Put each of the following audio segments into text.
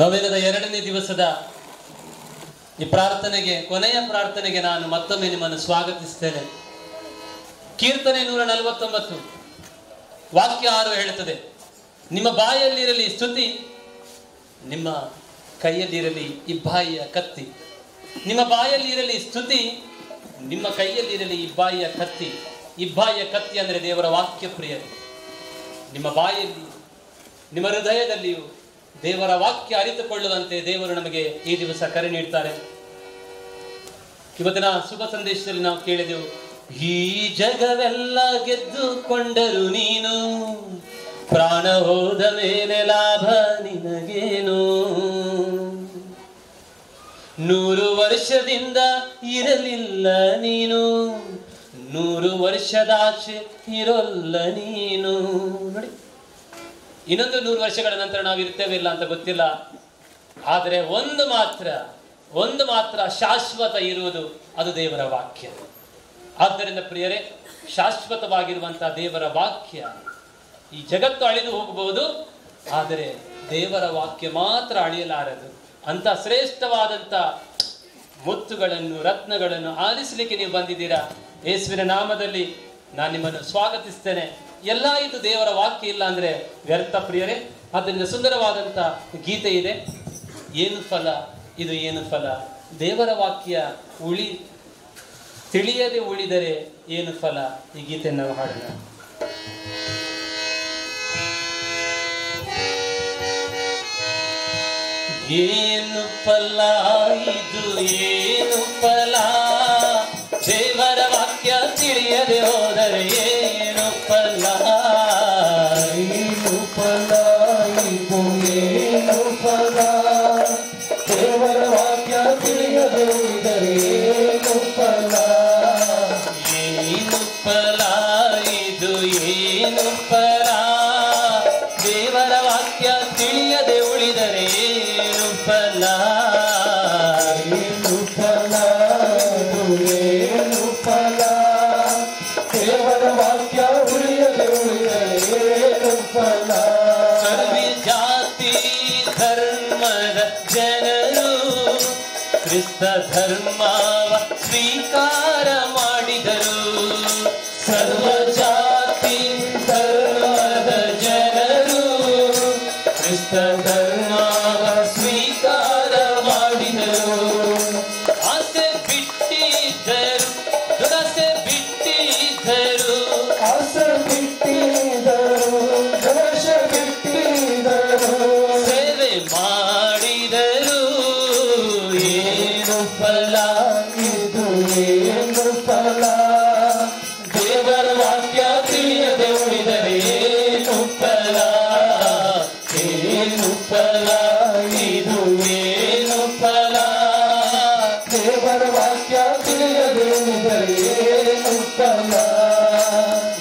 ನವೇನದ 2ನೇ ದಿವಸದ ಈ ಪ್ರಾರ್ಥನೆಗೆ, ಕೊನೆಯ ಪ್ರಾರ್ಥನೆಗೆ ನಾನು ಮತ್ತೊಮ್ಮೆ ನಿಮ್ಮನ್ನು ಸ್ವಾಗತಿಸ್ತೇನೆ. ಕೀರ್ತನೆ 149 ವಾಕ್ಯ 6 ಹೇಳುತ್ತದೆ, ನಿಮ್ಮ ಬಾಯಲ್ಲಿರಲಿ ಸ್ತುತಿ, ನಿಮ್ಮ ಕೈಯಲ್ಲಿರಲಿ ಇಬ್ಬಾಯಿಯ ಕತ್ತಿ. ನಿಮ್ಮ ಬಾಯಲ್ಲಿರಲಿ ಸ್ತುತಿ, ನಿಮ್ಮ ಕೈಯಲ್ಲಿರಲಿ ಇಬ್ಬಾಯಿಯ ಕತ್ತಿ. ಇಬ್ಬಾಯಿಯ ಕತ್ತಿ ಅಂದರೆ ದೇವರ ವಾಕ್ಯ ಪ್ರಿಯರು. ನಿಮ್ಮ ಬಾಯಲ್ಲಿ, ನಿಮ್ಮ ಹೃದಯದಲ್ಲಿಯೂ ದೇವರ ವಾಕ್ಯ ಅರಿತುಕೊಳ್ಳುವಂತೆ ದೇವರು ನಮಗೆ ಈ ದಿವಸ ಕರೆ ನೀಡ್ತಾರೆ. ಇವತ್ತಿನ ಶುಭ ಸಂದೇಶದಲ್ಲಿ ನಾವು ಕೇಳಿದೆವು, ಈ ಜಗವೆಲ್ಲ ಗೆದ್ದುಕೊಂಡರು ನೀನು, ಪ್ರಾಣ ಹೋದ ಮೇಲೆ ಲಾಭ ನಿನಗೇನು. 100 ವರ್ಷದಿಂದ ಇರಲಿಲ್ಲ ನೀನು, 100 ವರ್ಷದಾಚೆ ಇರೋಲ್ಲ ನೀನು. ನೋಡಿ, ಇನ್ನೊಂದು 100 ವರ್ಷಗಳ ನಂತರ ನಾವು ಇರ್ತೇವೆ ಇಲ್ಲ ಅಂತ ಗೊತ್ತಿಲ್ಲ. ಆದರೆ ಒಂದು ಮಾತ್ರ ಶಾಶ್ವತ ಇರುವುದು, ಅದು ದೇವರ ವಾಕ್ಯ. ಆದ್ದರಿಂದ ಪ್ರಿಯರೇ, ಶಾಶ್ವತವಾಗಿರುವಂತಹ ದೇವರ ವಾಕ್ಯ, ಈ ಜಗತ್ತು ಅಳಿದು ಹೋಗಬಹುದು, ಆದರೆ ದೇವರ ವಾಕ್ಯ ಮಾತ್ರ ಅಳಿಯಲಾರದು. ಅಂತ ಶ್ರೇಷ್ಠವಾದಂಥ ಮುತ್ತುಗಳನ್ನು, ರತ್ನಗಳನ್ನು ಆರಿಸಲಿಕ್ಕೆ ನೀವು ಬಂದಿದ್ದೀರಾ. ಯೇಸುವಿನ ನಾಮದಲ್ಲಿ ನಾನು ನಿಮ್ಮನ್ನು ಸ್ವಾಗತಿಸ್ತೇನೆ. ಎಲ್ಲ ಇದು ದೇವರ ವಾಕ್ಯ ಇಲ್ಲ ಅಂದ್ರೆ ವ್ಯರ್ಥ ಪ್ರಿಯರೇ. ಆದ್ದರಿಂದ ಸುಂದರವಾದಂಥ ಗೀತೆ ಇದೆ, ಏನು ಫಲ ಇದು ಏನು ಫಲ, ದೇವರ ವಾಕ್ಯ ತಿಳಿಯದೆ ಉಳಿದರೆ ಏನು ಫಲ. ಈ ಗೀತೆಯನ್ನು ನಾವು ಹಾಡೋಣ. ಏನು ಫಲ ಇದು ಏನು ಫಲ, ದೇವರ ವಾಕ್ಯ ತಿಳಿಯದೆ ಹೋದರೆ ಏನು ಫಲ. ಏನು ಫಲ ಇದು ಏನು ಫಲ, ದೇವರ ವಾಕ್ಯ ತಿಳಿಯದೆ ಹೋದರೆ ಏನು ಫಲ. ಏನು ಫಲ ಇದು ಏನು ಫಲ, ದೇವರ ವಾಕ್ಯ ತಿಳಿಯದೆ ಉಳಿದರೆ ಏನು ಫಲ. ಏನು ಫಲ ಇದು ಏನು ಫಲ, ದೇವರ ವಾಕ್ಯ ಉಳಿಯದೆ ಉಳಿದರೆ ಏನು ಫಲ. ಸರ್ವ ಜಾತಿ ಧರ್ಮದ ಜನರು ಕ್ರಿಸ್ತ ಧರ್ಮವ ಸ್ವೀಕಾರ ಮಾಡಿದರು. ಸರ್ವ ಜಾತಿ ಧರ್ಮದ ಜನರು ಕ್ರಿಸ್ತ ಧರ್ಮವ ಸ್ವೀಕಾರ ಮಾಡಿದರು. ಆಸೆ ಬಿಟ್ಟಿದ್ದರು, ದುರಾಸೆ ಬಿಟ್ಟಿದ್ದರು, ಆಸೆ ಬಿಟ್ಟಿದ್ದರು, ದೋಷ ಬಿಟ್ಟಿದ್ದರು, ಸೇವೆ ಮಾಡಿದರು. ಏನು ಫಲ ಇದು ಏನು ಫಲ, ದೇವರ ವಾಕ್ಯ ತಿಳಿಯದೆ ಉಳಿದರೆ ಏನು ಫಲ. ಏನು ಫಲ ಇದು ಏನು ಫಲ, ದೇವರ ವಾಕ್ಯ ತಿಳಿಯದೆ ಉಳಿದರೆ ಏನು ಫಲ.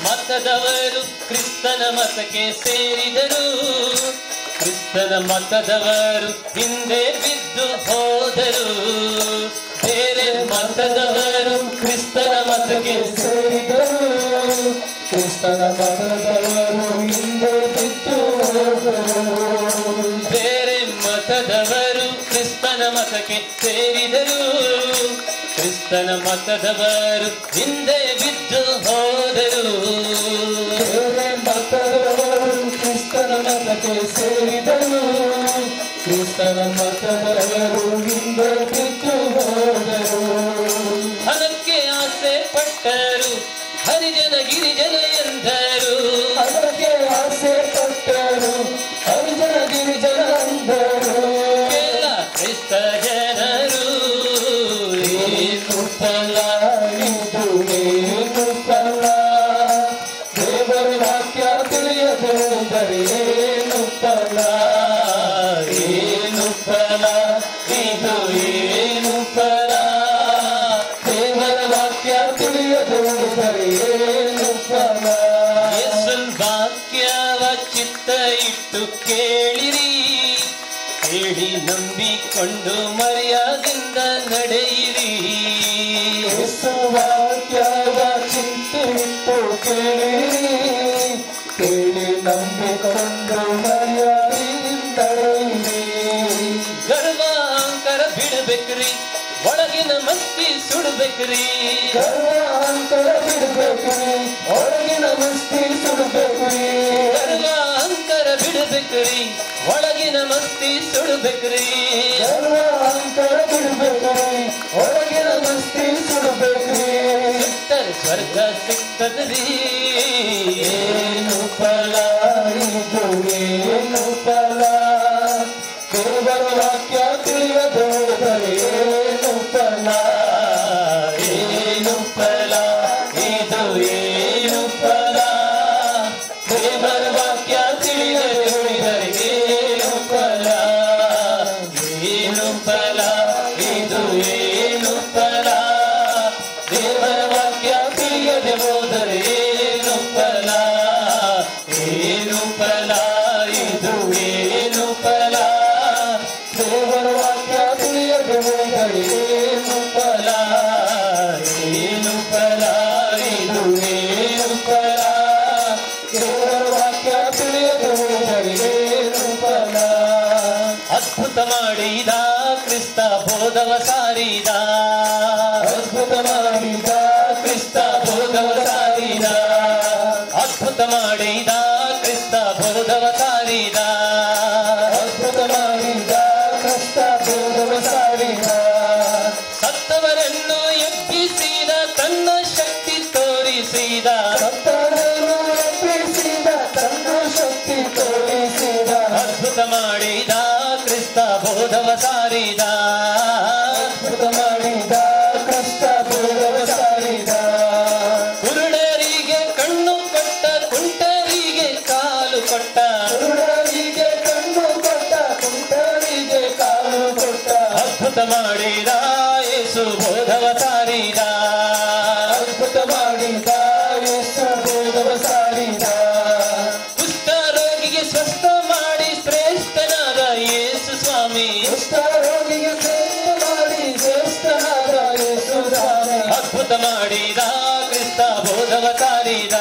ಮತದವರು ಕ್ರಿಸ್ತನ ಮತಕ್ಕೆ ಸೇರಿದರು, ಕ್ರಿಸ್ತನ ಮತದವರು ಹಿಂದೆ ಬಿದ್ದು ಹೋದರು. ಬೇರೆ ಮತದವರು ಕ್ರಿಸ್ತನ ಮತಕ್ಕೆ ಸೇರಿದರು, ಕ್ರಿಸ್ತನ ಮತದವರು ಹಿಂದೆ ಬಿದ್ದು ಹೋದರು. ಬೇರೆ ಮತದವರು ಕ್ರಿಸ್ತನ ಮತಕ್ಕೆ ಸೇರಿದರು, ಕ್ರಿಸ್ತನ ಮತದವರು ಹಿಂದೆ ಬಿದ್ದು ಹೋದರು. ಬೇರೆ ಮತದವರು ಕ್ರಿಸ್ತನ ಮತಕ್ಕೆ ಸೇರಿದರು, ಕ್ರಿಸ್ತನ ಮತದವರು ಹಿಂದೆ ಬಿದ್ದು ಹೋದರು. ಹಣಕ್ಕೆ ಆಸೆ ಪಟ್ಟರು, ಹರಿಜನ ಗಿರಿಜನ ಎಂದರು. ಅದಕ್ಕೆ ಆಸೆ ಪಟ್ಟರು, ಹರಿಜನ ಗಿರಿಜನ ಅಂದರು. ಎಲ್ಲ ಕ್ರಿಸ್ತ ಜನರು. ಏನು ಫಲ ಇದು ಏನು ಫಲ, ದೇವರ ವಾಕ್ಯ ತಿಳಿಯದೆ ಹೋದರೆ ಏನು ಫಲ. ಏನು ಫಲ ಇದು ಏನು ಫಲ, ದೇವರ ವಾಕ್ಯ ತಿಳಿಯದೆ ಹೋದರೆ ಏನು ಫಲ. ಯೇಸುವಿನ ವಾಕ್ಯವ ಚಿತ್ತ ಇಟ್ಟು ಕೇಳಿರಿ, ಕೇಳಿ ನಂಬಿಕೊಂಡು ಮರ್ಯಾದಿಂದ ನಡೆಯಿರಿ. ಯೇಸು ವಾಕ್ಯವ ಚಿಂತಿಟ್ಟು ಕೇಳಿರಿ, ಕೇಳಿ ನಂಬಿಕೊಂಡು ಮರ್ಯಾದಿಂದ ನಡೆಯಿರಿ. ಬಿಡ್ಬೇಕ್ರಿ, ಒಳಗಿನ ಮಸ್ತಿ ಸುಡ್ಬೇಕ್ರಿ. ಗರ್ವ ಅಹಂಕಾರ ಬಿಡ್ಬೇಕ್ರಿ, ಒಳಗಿನ ಮಸ್ತಿ ಸುಡ್ಬೇಕ್ರಿ. ಗರ್ವ ಅಹಂಕಾರ ಬಿಡ್ಬೇಕ್ರಿ, ಒಳಗಿನ ಮಸ್ತಿ ಸುಡ್ಬೇಕ್ರಿ. ಗರ್ವ ಅಹಂಕಾರ ಬಿಡ್ಬೇಕ್ರಿ, ಒಳಗಿನ ಮಸ್ತಿ ಸುಡ್ಬೇಕ್ರಿ. ಸಿಕ್ತರೆ ಸ್ವರ್ಗ ಸಿಕ್ತದ್ರಿ. ಏನು ಫಲ ಇದು ಏನು ಫಲ, ದೇವರ ವಾಕ್ಯ ತಿಳಿಯದೆ ಹೋದರೆ ಏನು ಫಲ. ಏನು ಫಲ ಇದು ಏನು ಫಲ, ದೇವರ ವಾಕ್ಯ ತಿಳಿಯದೆ ಹೋದರೆ ಏನು ಫಲ. ಏನು ಫಲ ಇದು ಏನು ಫಲ, ದೇವರ ವಾಕ್ಯ ತಿಳಿಯದೆ ಹೋದರೆ ಏನು ಫಲ. ಏನು ಫಲ ಇದು ಏನು ಫಲ, ದೇವರ ವಾಕ್ಯ ತಿಳಿಯದೆ ಹೋದರೆ ಏನು ಫಲ. ಏನು ಫಲ ಇದು ಏನು ಫಲ. ದೇವರ ವಾಕ್ಯ ತಿಳಿಯದೆ ಹೋದರೆ ಏನು ಫಲ. ಅದ್ಭುತ ಮಾಡಿದ ಕ್ರಿಸ್ತ ಬೋಧವ ಸಾರಿದ, ಅದ್ಭುತ ಮಾಡಿದ ಕ್ರಿಸ್ತ ಬೋಧವ ಸಾರಿದ. ಅದ್ಭುತ ಮಾಡಿದ ಕ್ರಿಸ್ತ ಬೋಧವ ಸಾರಿದ. ಅದ್ಭುತ ಮಾಡಿದ ಕ್ರಿಸ್ತ ಬೋಧವ ಸಾರಿದ. ಸತ್ತವರನ್ನು ಎಬ್ಬಿಸಿದ, ತನ್ನ ಶಕ್ತಿ ತೋರಿಸಿದ. ಸತ್ತವರನ್ನು ಎಬ್ಬಿಸಿದ, ತನ್ನ ಶಕ್ತಿ ತೋರಿಸಿದ. ಅದ್ಭುತ ಮಾಡಿದ ಕ್ರಿಸ್ತ ಬೋಧವ ಸಾರಿದ. ಅದ್ಭುತ ಮಾಡಿದ ಕ್ರಿಸ್ತ ಬೋಧವ ಸಾರಿದ. ಕುರುಡರಿಗೆ ಕಣ್ಣು ಕೊಟ್ಟ, ಕುಂಟರಿಗೆ ಕಾಲು ಕೊಟ್ಟ. ಕುರುಡರಿಗೆ ಕಣ್ಣು ಕೊಟ್ಟ, ಕುಂಟರಿಗೆ ಕಾಲು ಕೊಟ್ಟ. ಅದ್ಭುತ ಮಾಡಿದ ಯೇಸು ಬೋಧವ ಸಾರಿದ. ಅದ್ಭುತ ಮಾಡಿದ ಯೇಸು ಬೋಧವ ಸಾರಿದ. ಕುಷ್ಠರೋಗಿಗೆ ಸ್ವಸ್ಥ ಮಾಡಿ ಶ್ರೇಷ್ಠನಾದ ಯೇಸು ಸ್ವಾಮಿ. ಕುಷ್ಠರೋಗಿಗೆ ಶ್ರೇಷ್ಠ ಮಾಡಿ ಶ್ರೇಷ್ಠನಾದ ಯೇಸು ಸ್ವಾಮಿ. ಅದ್ಭುತ ಮಾಡಿದ ಕ್ರಿಸ್ತ ಬೋಧವ ಸಾರಿದ.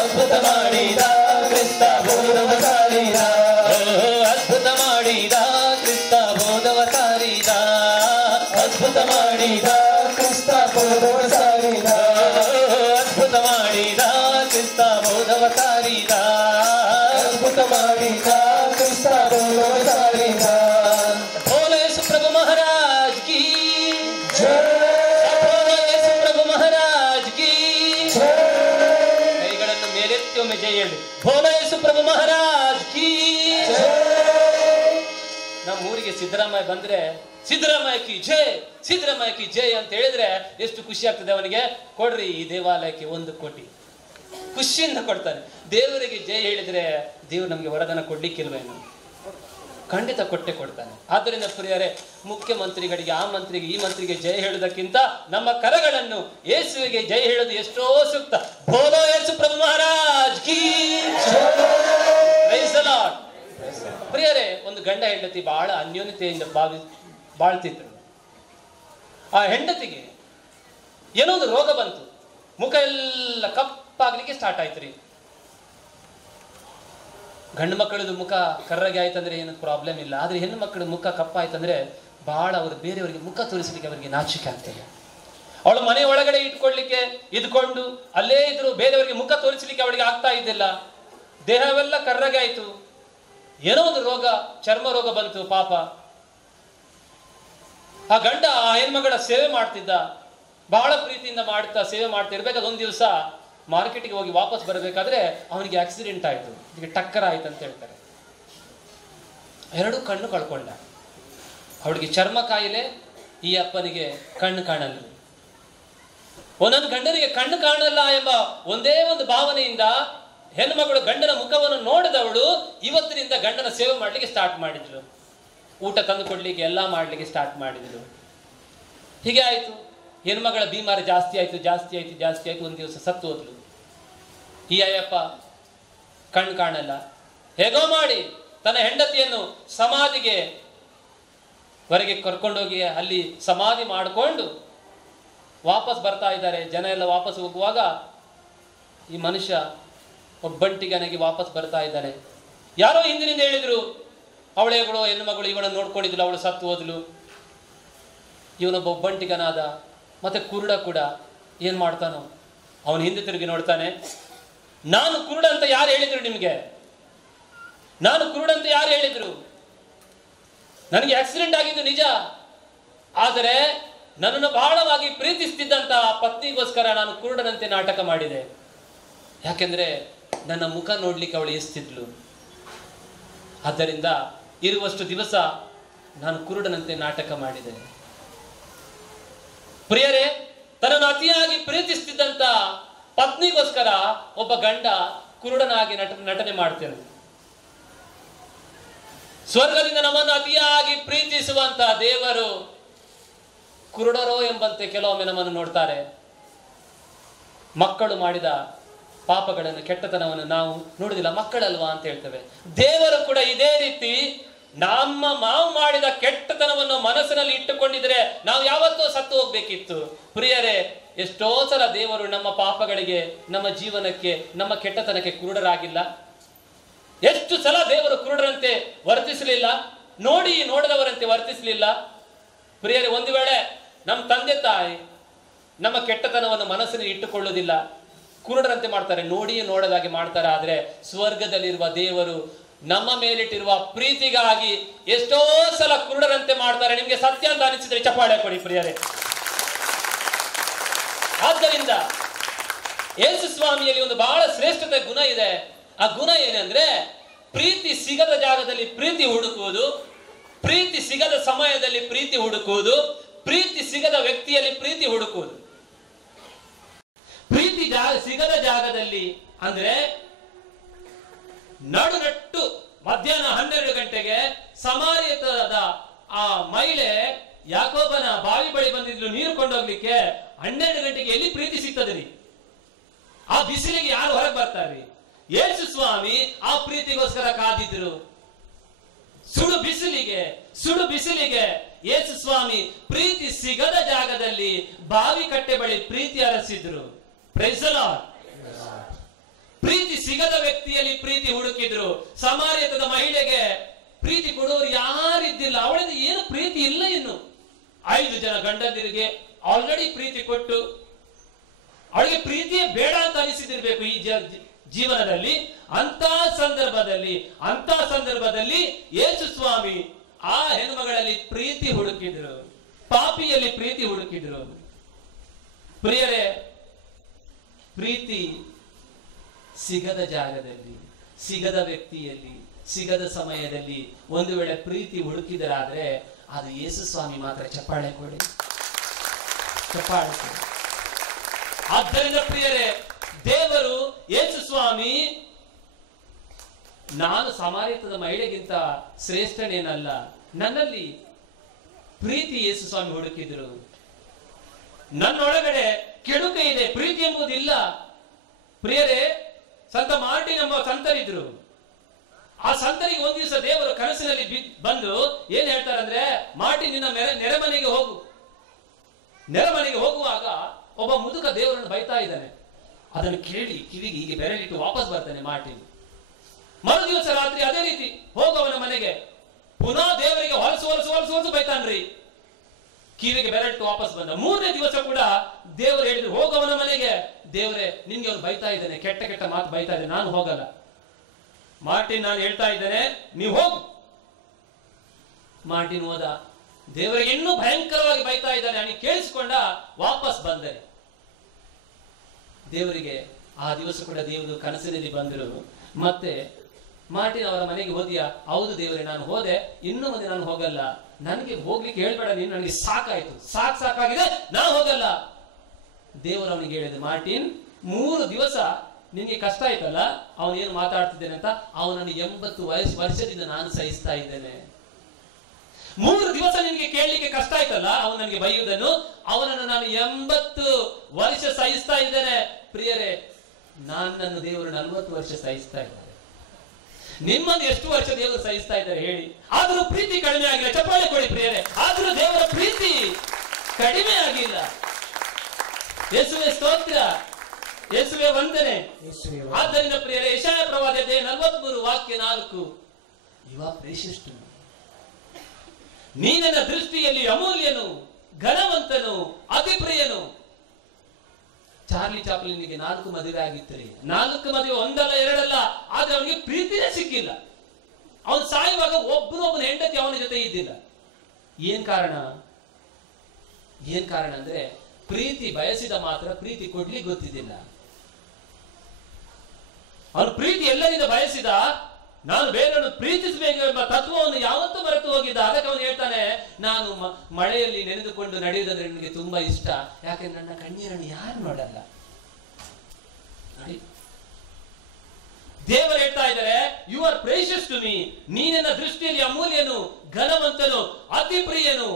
ಅದ್ಭುತ ಮಾಡಿದ ಕ್ರಿಸ್ತ ಬೋಧವ ಸಾರಿದ. ಅದ್ಭುತ ಮಾಡಿದ ಕ್ರಿಸ್ತ ಬೋಧವ ಸಾರಿದ. ಅದ್ಭುತ ಮಾಡಿದ ಕ್ರಿಸ್ತ ಬೋಧವ ಸಾರಿದ. ಅದ್ಭುತ ಮಾಡಿದ ಕ್ರಿಸ್ತ ಬೋಧವ ಸಾರಿದ. ಅದ್ಭುತ ಮಾಡಿದ ಕ್ರಿಸ್ತ ಬೋಧವ ಸಾರಿದ. ಬೋಲೋ ಯೇಸು ಪ್ರಭು ಮಹಾರಾಜ್ ಕಿ ಜೈ. ಬೋಲೋ ಯೇಸು ಪ್ರಭು ಮಹಾರಾಜ್ ಕಿ ಜೈ. ಕೈಗಳನ್ನು ಮೇಲೆತ್ತಿ ಒಮ್ಮೆ ಜೈ ಹೇಳಿ. ಬೋಲೋ ಯೇಸು ಪ್ರಭು ಮಹಾರಾಜ್ ಕಿ. ಜೈ. ನಮ್ಮ ಊರಿಗೆ ಸಿದ್ದರಾಮಯ್ಯ ಬಂದ್ರೆ ಸಿದ್ದರಾಮಯ್ಯ ಕಿ ಜೈ, ಸಿದ್ದರಾಮಯ್ಯ ಕಿ ಜೈ ಅಂತ ಹೇಳಿದ್ರೆ ಎಷ್ಟು ಖುಷಿ ಆಗ್ತದೆ ಅವನಿಗೆ. ಕೊಡ್ರಿ ಈ ದೇವಾಲಯಕ್ಕೆ 1 ಕೋಟಿ, ಖುಷಿಯಿಂದ ಕೊಡ್ತಾನೆ. ದೇವರಿಗೆ ಜೈ ಹೇಳಿದ್ರೆ ದೇವರು ನಮಗೆ ವರದಾನ ಕೊಡ್ಲಿಕ್ಕಿಲ್ವೇನು? ಖಂಡಿತ ಕೊಟ್ಟೆ ಕೊಡ್ತಾನೆ. ಆದ್ದರಿಂದ ಪ್ರಿಯರೇ, ಮುಖ್ಯಮಂತ್ರಿಗಳಿಗೆ, ಆ ಮಂತ್ರಿಗೆ, ಈ ಮಂತ್ರಿಗೆ ಜೈ ಹೇಳುವುದಕ್ಕಿಂತ ನಮ್ಮ ಕರಗಳನ್ನು ಯೇಸುವಿಗೆ ಜೈ ಹೇಳೋದು ಎಷ್ಟೋ ಸೂಕ್ತ. ಬೋಲೋ ಯೇಸು ಪ್ರಭು ಮಹಾರಾಜ್ ಕಿ ಪ್ರೈಸ್ ದಿ ಲಾರ್ಡ್. ಪ್ರಿಯರೇ, ಒಂದು ಗಂಡ ಹೆಂಡತಿ ಬಹಳ ಅನ್ಯೋನ್ಯತೆಯಿಂದ ಬಾಳ್ತಿದ್ರು. ಆ ಹೆಂಡತಿಗೆ ಏನೋ ಒಂದು ರೋಗ ಬಂತು, ಮುಖ ಎಲ್ಲ ಕಪ್ಪಾಗ್ಲಿಕ್ಕೆ ಸ್ಟಾರ್ಟ್ ಆಯ್ತು ರೀ. ಗಂಡು ಮಕ್ಕಳದು ಮುಖ ಕರ್ರಗೆ ಆಯ್ತಂದ್ರೆ ಏನು ಪ್ರಾಬ್ಲಮ್ ಇಲ್ಲ, ಆದ್ರೆ ಹೆಣ್ಣು ಮಕ್ಕಳ ಮುಖ ಕಪ್ಪಾಯ್ತಂದ್ರೆ ಬಹಳ ಅವರು ಬೇರೆಯವರಿಗೆ ಮುಖ ತೋರಿಸಲಿಕ್ಕೆ ಅವರಿಗೆ ನಾಚಿಕೆ ಆಗ್ತದೆ. ಅವಳು ಮನೆ ಒಳಗಡೆ ಇಟ್ಕೊಳ್ಳಿಕ್ಕೆ ಇದ್ಕೊಂಡು ಅಲ್ಲೇ ಇದ್ರು, ಬೇರೆಯವರಿಗೆ ಮುಖ ತೋರಿಸಲಿಕ್ಕೆ ಅವಳಿಗೆ ಆಗ್ತಾ ಇದ್ದಿಲ್ಲ. ದೇಹವೆಲ್ಲ ಕರ್ರಗೆ ಆಯ್ತು. ಏನೋ ಒಂದು ರೋಗ, ಚರ್ಮ ರೋಗ ಬಂತು ಪಾಪ. ಆ ಗಂಡ ಆ ಹೆಣ್ಮಗಳ ಸೇವೆ ಮಾಡ್ತಿದ್ದ, ಬಹಳ ಪ್ರೀತಿಯಿಂದ ಮಾಡ್ತಾ ಸೇವೆ ಮಾಡ್ತಾ ಇರ್ಬೇಕಾದ್ರೆ ಒಂದು ದಿವಸ ಮಾರ್ಕೆಟಿಗೆ ಹೋಗಿ ವಾಪಸ್ ಬರಬೇಕಾದ್ರೆ ಅವನಿಗೆ ಆಕ್ಸಿಡೆಂಟ್ ಆಯ್ತು, ಇದಕ್ಕೆ ಟಕ್ಕರ್ ಆಯ್ತು ಅಂತ ಹೇಳ್ತಾರೆ. 2 ಕಣ್ಣು ಕಳ್ಕೊಂಡ. ಅವಳಿಗೆ ಚರ್ಮ ಕಾಯಿಲೆ, ಈ ಅಪ್ಪನಿಗೆ ಕಣ್ಣು ಕಾಣಲ್ಲ. ಒಂದೊಂದು ಗಂಡನಿಗೆ ಕಣ್ಣು ಕಾಣಲ್ಲ ಎಂಬ ಒಂದೇ ಒಂದು ಭಾವನೆಯಿಂದ ಹೆಣ್ಮಗಳು ಗಂಡನ ಮುಖವನ್ನು ನೋಡಿದವಳು ಇವತ್ತಿನಿಂದ ಗಂಡನ ಸೇವೆ ಮಾಡ್ಲಿಕ್ಕೆ ಸ್ಟಾರ್ಟ್ ಮಾಡಿದ್ಳು. ಊಟ ತಂದು ಕೊಡ್ಲಿಕ್ಕೆ ಎಲ್ಲ ಮಾಡ್ಲಿಕ್ಕೆ ಸ್ಟಾರ್ಟ್ ಮಾಡಿದ್ಳು. ಹೀಗೆ ಆಯ್ತು. ಹೆಣ್ಮಗಳ ಬೀಮಾರಿ ಜಾಸ್ತಿ ಆಯ್ತು. ಒಂದು ದಿವಸ ಸತ್ತು ಹೋದ್ಲು. ಈ ಅಯ್ಯಪ್ಪ ಕಣ್ಣು ಕಾಣಲ್ಲ, ಹೇಗೋ ಮಾಡಿ ತನ್ನ ಹೆಂಡತಿಯನ್ನು ಸಮಾಧಿಗೆ ಹೊರಗೆ ಕರ್ಕೊಂಡೋಗಿ ಅಲ್ಲಿ ಸಮಾಧಿ ಮಾಡಿಕೊಂಡು ವಾಪಸ್ ಬರ್ತಾ ಇದ್ದಾರೆ. ಜನ ಎಲ್ಲ ವಾಪಸ್ ಹೋಗುವಾಗ ಈ ಮನುಷ್ಯ ಒಬ್ಬಂಟಿಗನಿಗೆ ವಾಪಸ್ ಬರ್ತಾ ಇದ್ದಾನೆ. ಯಾರೋ ಹಿಂದಿನಿಂದ ಹೇಳಿದ್ರು, ಅವಳೇಗಳು ಹೆಣ್ಣು ಮಗಳು ಇವಳನ್ನು ನೋಡ್ಕೊಂಡಿದ್ಲು, ಅವಳು ಸತ್ತು ಹೋದ್ಲು. ಇವನೊಬ್ಬ ಒಬ್ಬಂಟಿಗನಾದ, ಮತ್ತೆ ಕುರುಡ ಕೂಡ ಏನ್ ಮಾಡ್ತಾನೋ, ಅವನು ಹಿಂದೆ ತಿರುಗಿ ನೋಡ್ತಾನೆ. ನಾನು ಕುರುಡ ಅಂತ ಯಾರು ಹೇಳಿದ್ರು ನಿಮ್ಗೆ? ನಾನು ಕುರುಡ ಅಂತ ಯಾರು ಹೇಳಿದ್ರು? ನನಗೆ ಆಕ್ಸಿಡೆಂಟ್ ಆಗಿದ್ದು ನಿಜ, ಆದರೆ ನನ್ನನ್ನು ಬಹಳವಾಗಿ ಪ್ರೀತಿಸ್ತಿದ್ದಂತ ಪತ್ನಿಗೋಸ್ಕರ ನಾನು ಕುರುಡನಂತೆ ನಾಟಕ ಮಾಡಿದೆ. ಯಾಕೆಂದ್ರೆ ನನ್ನ ಮುಖ ನೋಡ್ಲಿಕ್ಕೆ ಅವಳು ಎಸ್ತಿದ್ಲು. ಆದ್ದರಿಂದ ಇರುವಷ್ಟು ದಿವಸ ನಾನು ಕುರುಡನಂತೆ ನಾಟಕ ಮಾಡಿದೆ. ಪ್ರಿಯರೇ, ತನ್ನನ್ನು ಅತಿಯಾಗಿ ಪ್ರೀತಿಸ್ತಿದ್ದಂತ ಪತ್ನಿಗೋಸ್ಕರ ಒಬ್ಬ ಗಂಡ ಕುರುಡನಾಗಿ ನಟನೆ ಮಾಡ್ತೇನೆ. ಸ್ವರ್ಗದಿಂದ ನಮ್ಮನ್ನು ಅತಿಯಾಗಿ ಪ್ರೀತಿಸುವಂತ ದೇವರು ಕುರುಡರೋ ಎಂಬಂತೆ ಕೆಲವೊಮ್ಮೆ ನಮ್ಮನ್ನು ನೋಡ್ತಾರೆ. ಮಕ್ಕಳು ಮಾಡಿದ ಪಾಪಗಳನ್ನು, ಕೆಟ್ಟತನವನ್ನು ನಾವು ನೋಡುದಿಲ್ಲ, ಮಕ್ಕಳಲ್ವಾ ಅಂತ ಹೇಳ್ತೇವೆ. ದೇವರು ಕೂಡ ಇದೇ ರೀತಿ ನಾವು ಮಾಡಿದ ಕೆಟ್ಟತನವನ್ನು ಮನಸ್ಸಿನಲ್ಲಿ ಇಟ್ಟುಕೊಂಡಿದ್ರೆ ನಾವು ಯಾವತ್ತೋ ಸತ್ತು ಹೋಗ್ಬೇಕಿತ್ತು. ಪ್ರಿಯರೇ, ಎಷ್ಟೋ ಸಲ ದೇವರು ನಮ್ಮ ಪಾಪಗಳಿಗೆ, ನಮ್ಮ ಜೀವನಕ್ಕೆ, ನಮ್ಮ ಕೆಟ್ಟತನಕ್ಕೆ ಕುರುಡರಾಗಿಲ್ಲ. ಎಷ್ಟು ಸಲ ದೇವರು ಕುರುಡರಂತೆ ವರ್ತಿಸಲಿಲ್ಲ, ನೋಡದವರಂತೆ ವರ್ತಿಸಲಿಲ್ಲ. ಪ್ರಿಯರೇ, ಒಂದು ವೇಳೆ ನಮ್ಮ ತಂದೆ ತಾಯಿ ನಮ್ಮ ಕೆಟ್ಟತನವನ್ನು ಮನಸ್ಸಿನಲ್ಲಿ ಇಟ್ಟುಕೊಳ್ಳುವುದಿಲ್ಲ, ಕುರುಡರಂತೆ ಮಾಡ್ತಾರೆ, ನೋಡದಾಗಿ ಮಾಡ್ತಾರೆ. ಆದ್ರೆ ಸ್ವರ್ಗದಲ್ಲಿರುವ ದೇವರು ನಮ್ಮ ಮೇಲಿಟ್ಟಿರುವ ಪ್ರೀತಿಗಾಗಿ ಎಷ್ಟೋ ಸಲ ಕುರುಡರಂತೆ ಮಾಡ್ತಾರೆ. ನಿಮ್ಗೆ ಸತ್ಯ ಅಂತ ಅನಿಸಿದ್ರೆ ಚಪ್ಪಾಳೆ ಕೊಡಿ ಪ್ರಿಯರೇ. ಆದ್ದರಿಂದ ಯೇಸು ಸ್ವಾಮಿಯಲ್ಲಿ ಒಂದು ಬಹಳ ಶ್ರೇಷ್ಠತೆ ಗುಣ ಇದೆ. ಆ ಗುಣ ಏನಂದ್ರೆ, ಪ್ರೀತಿ ಸಿಗದ ಜಾಗದಲ್ಲಿ ಪ್ರೀತಿ ಹುಡುಕುವುದು, ಪ್ರೀತಿ ಸಿಗದ ಸಮಯದಲ್ಲಿ ಪ್ರೀತಿ ಹುಡುಕುವುದು, ಪ್ರೀತಿ ಸಿಗದ ವ್ಯಕ್ತಿಯಲ್ಲಿ ಪ್ರೀತಿ ಹುಡುಕುವುದು. ಪ್ರೀತಿ ಸಿಗದ ಜಾಗದಲ್ಲಿ ಅಂದ್ರೆ ನಟ್ಟು ಮಧ್ಯಾಹ್ನ 12 ಗಂಟೆಗೆ ಸಮಾರ್ಯದ ಆ ಮಹಿಳೆ ಯಾಕೋಬನ ಬಾವಿ ಬಳಿ ಬಂದಿದ್ಲು ನೀರು ಕೊಂಡೋಗ್ಲಿಕ್ಕೆ. 12 ಗಂಟೆಗೆ ಎಲ್ಲಿ ಪ್ರೀತಿ ಸಿಗ್ತದೆ? ಆ ಬಿಸಿಲಿಗೆ ಯಾರು ಹೊರಗೆ ಬರ್ತಾರೆ? ಯೇಸು ಸ್ವಾಮಿ ಆ ಪ್ರೀತಿಗೋಸ್ಕರ ಕಾದಿದ್ರು. ಸುಡು ಬಿಸಿಲಿಗೆ ಯೇಸು ಸ್ವಾಮಿ ಪ್ರೀತಿ ಸಿಗದ ಜಾಗದಲ್ಲಿ ಬಾವಿ ಕಟ್ಟೆ ಬಳಿ ಪ್ರೀತಿ ಹರಸಿದ್ರು. Praise the lord. ಪ್ರೀತಿ ಸಿಗದ ವ್ಯಕ್ತಿಯಲ್ಲಿ ಪ್ರೀತಿ ಹುಡುಕಿದ್ರು. ಸಮಾರ್ಯದ ಮಹಿಳೆಗೆ ಪ್ರೀತಿ ಕೊಡೋರು ಯಾರಿದ್ದಿಲ್ಲ, ಅವಳಿಂದ ಏನು ಪ್ರೀತಿ ಇಲ್ಲ. ಇನ್ನು 5 ಜನ ಗಂಡಂದಿರಿಗೆ ಆಲ್ರೆಡಿ ಪ್ರೀತಿ ಕೊಟ್ಟು ಅವಳಿಗೆ ಪ್ರೀತಿಯೇ ಬೇಡ ಅಂತ ಅನಿಸಿದಿರ್ಬೇಕು ಈ ಜೀವನದಲ್ಲಿ. ಅಂತ ಸಂದರ್ಭದಲ್ಲಿ ಯೇಸು ಸ್ವಾಮಿ ಆ ಹೆಣ್ಮಗಳಲ್ಲಿ ಪ್ರೀತಿ ಹುಡುಕಿದ್ರು, ಪಾಪಿಯಲ್ಲಿ ಪ್ರೀತಿ ಹುಡುಕಿದ್ರು. ಪ್ರಿಯರೇ, ಪ್ರೀತಿ ಸಿಗದ ಜಾಗದಲ್ಲಿ, ಸಿಗದ ವ್ಯಕ್ತಿಯಲ್ಲಿ, ಸಿಗದ ಸಮಯದಲ್ಲಿ ಒಂದು ವೇಳೆ ಪ್ರೀತಿ ಹುಡುಕಿದರಾದ್ರೆ ಅದು ಯೇಸು ಸ್ವಾಮಿ ಮಾತ್ರ. ಚಪ್ಪಾಳೆ ಕೊಡಿ. ಆದ್ದರಿಂದ ಪ್ರಿಯರೇ, ದೇವರು ಯೇಸು ಸ್ವಾಮಿ ನಾನು ಸಮಾರ್ಯದ ಮಹಿಳೆಗಿಂತ ಶ್ರೇಷ್ಠನೇನಲ್ಲ, ನನ್ನಲ್ಲಿ ಪ್ರೀತಿ ಯೇಸು ಸ್ವಾಮಿ ಹುಡುಕಿದ್ರು. ನನ್ನೊಳಗಡೆ ಕೆಡುಕ ಇದೆ, ಪ್ರೀತಿ ಎಂಬುದಿಲ್ಲ. ಪ್ರಿಯರೇ, ಸಂತ ಮಾರ್ಟಿನ್ ಎಂಬ ಸಂತರಿದ್ರು. ಆ ಸಂತರಿಗೆ ಒಂದು ದಿವಸ ದೇವರು ಕನಸಿನಲ್ಲಿ ಬಂದು ಏನ್ ಹೇಳ್ತಾರಂದ್ರೆ, ಮಾರ್ಟಿನ್ ನಿನ್ನ ನೆರೆಮನೆಗೆ ಹೋಗು. ನೆರೆಮನೆಗೆ ಹೋಗುವಾಗ ಒಬ್ಬ ಮುದುಕ ದೇವರನ್ನು ಬೈತಾ ಇದ್ದಾನೆ. ಅದನ್ನು ಕೇಳಿ ಕಿವಿಗೆ ಹೀಗೆ ಬೆರಳಿಟ್ಟು ವಾಪಸ್ ಬರ್ತಾನೆ ಮಾರ್ಟಿನ್. ಮರು ದಿವಸ ರಾತ್ರಿ ಅದೇ ರೀತಿ ಹೋಗುವವನ ಮನೆಗೆ ಪುನಃ ದೇವರಿಗೆ ಹೊಲಸು ಬೈತಾನ್ರಿ. ಕಿವಿಗೆ ಬೆರಳಿಟ್ಟು ವಾಪಸ್ ಬಂದ. 3ನೇ ದಿವಸ ಕೂಡ ದೇವರು ಹೇಳಿದ್ರು, ಹೋಗವನ ಮನೆಗೆ. ದೇವರೇ, ನಿನ್ಗೆ ಅವ್ರು ಬೈತಾ ಇದ್ದಾನೆ, ಕೆಟ್ಟ ಮಾತು ಬೈತಾ ಇದ್ದಾನೆ, ನಾನು ಹೋಗಲ್ಲ. ಮಾರ್ಟಿನ್, ನಾನು ಹೇಳ್ತಾ ಇದ್ದೇನೆ, ನೀವು ಹೋಗು. ಮಾರ್ಟಿನ್ ಹೋದ. ದೇವರಿಗೆ ಇನ್ನೂ ಭಯಂಕರವಾಗಿ ಬೈತಾ ಇದ್ದಾನೆ, ಅವನಿಗೆ ಕೇಳಿಸಿಕೊಂಡ, ವಾಪಸ್ ಬಂದೆ. ದೇವರಿಗೆ ಆ ದಿವಸ ಕೂಡ ದೇವರು ಕನಸಿನಲ್ಲಿ ಬಂದರು. ಮತ್ತೆ ಮಾರ್ಟಿನ್ ಅವರ ಮನೆಗೆ ಹೋದಿಯಾ? ಹೌದು ದೇವರೇ, ನಾನು ಹೋದೆ, ಇನ್ನು ಮುಂದೆ ನಾನು ಹೋಗಲ್ಲ. ನನಗೆ ಹೋಗ್ಲಿಕ್ಕೆ ಹೇಳ್ಬೇಡ ನೀನು, ನನಗೆ ಸಾಕಾಯ್ತು, ಸಾಕಾಗಿದೆ, ನಾನು ಹೋಗಲ್ಲ. ದೇವರು ಅವನಿಗೆ ಹೇಳಿದ, ಮಾರ್ಟಿನ್, 3 ದಿವಸ ನಿನ್ಗೆ ಕಷ್ಟ ಆಯ್ತಲ್ಲ, ಅವನೇನು ಮಾತಾಡ್ತಿದ್ದೇನೆ ಅಂತ. ಅವನನ್ನು 80 ವರ್ಷದಿಂದ ನಾನು ಸಹಿಸ್ತಾ ಇದ್ದೇನೆ. 3 ದಿವಸ ನಿನ್ಗೆ ಕೇಳಲಿಕ್ಕೆ ಕಷ್ಟ ಆಯ್ತಲ್ಲ, ಅವನು ನನಗೆ ಬೈಯುವುದನ್ನು, ಅವನನ್ನು ನಾನು 80 ವರ್ಷ ಸಹಿಸ್ತಾ ಇದ್ದೇನೆ. ಪ್ರಿಯರೇ, ನನ್ನನ್ನು ದೇವರು 40 ವರ್ಷ ಸಹಿಸ್ತಾ ಇದ್ದಾರೆ. ನಿಮ್ಮನ್ನು ಎಷ್ಟು ವರ್ಷ ದೇವರು ಸಹಿಸ್ತಾ ಇದ್ದಾರೆ ಹೇಳಿ? ಆದರೂ ಪ್ರೀತಿ ಕಡಿಮೆ ಆಗಿಲ್ಲ. ಚಪ್ಪಾಳೆ ಕೊಡಿ ಪ್ರಿಯರೇ. ಆದರೂ ದೇವರ ಪ್ರೀತಿ ಕಡಿಮೆ ಆಗಿಲ್ಲ. ಯೇಸುವೆ ಸ್ತೋತ್ರ, ಯೇಸುವೆ ವಂದನೆ. ಆದ್ದರಿಂದ ಪ್ರಿಯರೇ, ಯೆಶಾಯ ಪ್ರವಾದಿ 43 ವಾಕ್ಯ 4, you are precious to me. ನೀ ನನ್ನ ದೃಷ್ಟಿಯಲ್ಲಿ ಅಮೂಲ್ಯನು, ಘನವಂತನು, ಅತಿ ಪ್ರಿಯನು. ಚಾರ್ಲಿ ಚಾಪ್ಲಿನ್ಗೆ 4 ಮದುವೆ ಆಗಿತ್ತು. 4 ಮದುವೆ, ಒಂದಲ್ಲ ಎರಡಲ್ಲ. ಆದ್ರೆ ಅವನಿಗೆ ಪ್ರೀತಿನೇ ಸಿಕ್ಕಿಲ್ಲ. ಅವನು ಸಾಯುವಾಗ ಒಬ್ಬನ ಹೆಂಡತಿ ಅವನ ಜೊತೆ ಇದ್ದಿಲ್ಲ. ಏನ್ ಕಾರಣ ಅಂದ್ರೆ ಪ್ರೀತಿ ಬಯಸಿದ ಮಾತ್ರ ಪ್ರೀತಿ ಕೊಡ್ಲಿಕ್ಕೆ ಗೊತ್ತಿದ್ದಿಲ್ಲ. ಅವನು ಪ್ರೀತಿ ಎಲ್ಲರಿಂದ ಬಯಸಿದ, ನಾನು ಬೇರೆಯನ್ನು ಪ್ರೀತಿಸಬೇಕು ಎಂಬ ತತ್ವವನ್ನು ಯಾವತ್ತೂ ಮರೆತು ಹೋಗಿದ್ದ. ಅದಕ್ಕೆ ಅವನು ಹೇಳ್ತಾನೆ, ನಾನು ಮಳೆಯಲ್ಲಿ ನೆನೆದುಕೊಂಡು ನಡೆಯುವುದಂದ್ರೆ ನನಗೆ ತುಂಬಾ ಇಷ್ಟ, ಯಾಕೆಂದ್ರೆ ನನ್ನ ಕಣ್ಣೀರನ್ನು ಯಾರು ನೋಡಲ್ಲ. ನೋಡಿ, ದೇವರು ಹೇಳ್ತಾ ಇದ್ದಾರೆ, you are precious to me, ನೀನಿನ ದೃಷ್ಟಿಯಲ್ಲಿ ಅಮೂಲ್ಯನು, ಘನವಂತನು, ಅತಿ ಪ್ರಿಯನು.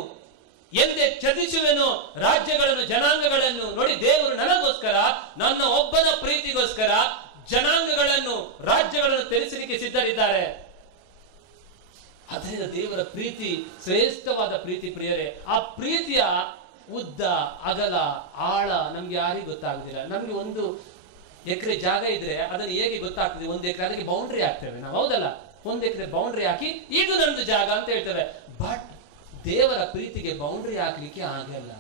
ಎಂದೇ ಛದಿಸುವೆನು ರಾಜ್ಯಗಳನ್ನು, ಜನಾಂಗಗಳನ್ನು. ನೋಡಿ, ದೇವರು ನನಗೋಸ್ಕರ, ನನ್ನ ಒಬ್ಬನ ಪ್ರೀತಿಗೋಸ್ಕರ ಜನಾಂಗಗಳನ್ನು, ರಾಜ್ಯಗಳನ್ನು ತೆರೆಸಲಿಕ್ಕೆ ಸಿದ್ಧರಿದ್ದಾರೆ. ಅದರಿಂದ ದೇವರ ಪ್ರೀತಿ ಶ್ರೇಷ್ಠವಾದ ಪ್ರೀತಿ ಪ್ರಿಯರೇ. ಆ ಪ್ರೀತಿಯ ಉದ್ದ, ಅಗಲ, ಆಳ ನಮ್ಗೆ ಯಾರಿಗೂ ಗೊತ್ತಾಗುದಿಲ್ಲ. ನಮ್ಗೆ 1 ಎಕರೆ ಜಾಗ ಇದ್ರೆ ಅದನ್ನು ಹೇಗೆ ಗೊತ್ತಾಗ್ತದೆ? 1 ಎಕರೆ, ಅದಕ್ಕೆ ಬೌಂಡ್ರಿ ಹಾಕ್ತೇವೆ ನಾವು, ಹೌದಲ್ಲ? 1 ಎಕರೆ ಬೌಂಡ್ರಿ ಹಾಕಿ ಇದು ನಮ್ದು ಜಾಗ ಅಂತ ಹೇಳ್ತೇವೆ. ಬಟ್ ದೇವರ ಪ್ರೀತಿಗೆ ಬೌಂಡ್ರಿ ಹಾಕ್ಲಿಕ್ಕೆ ಆಗಲ್ಲ.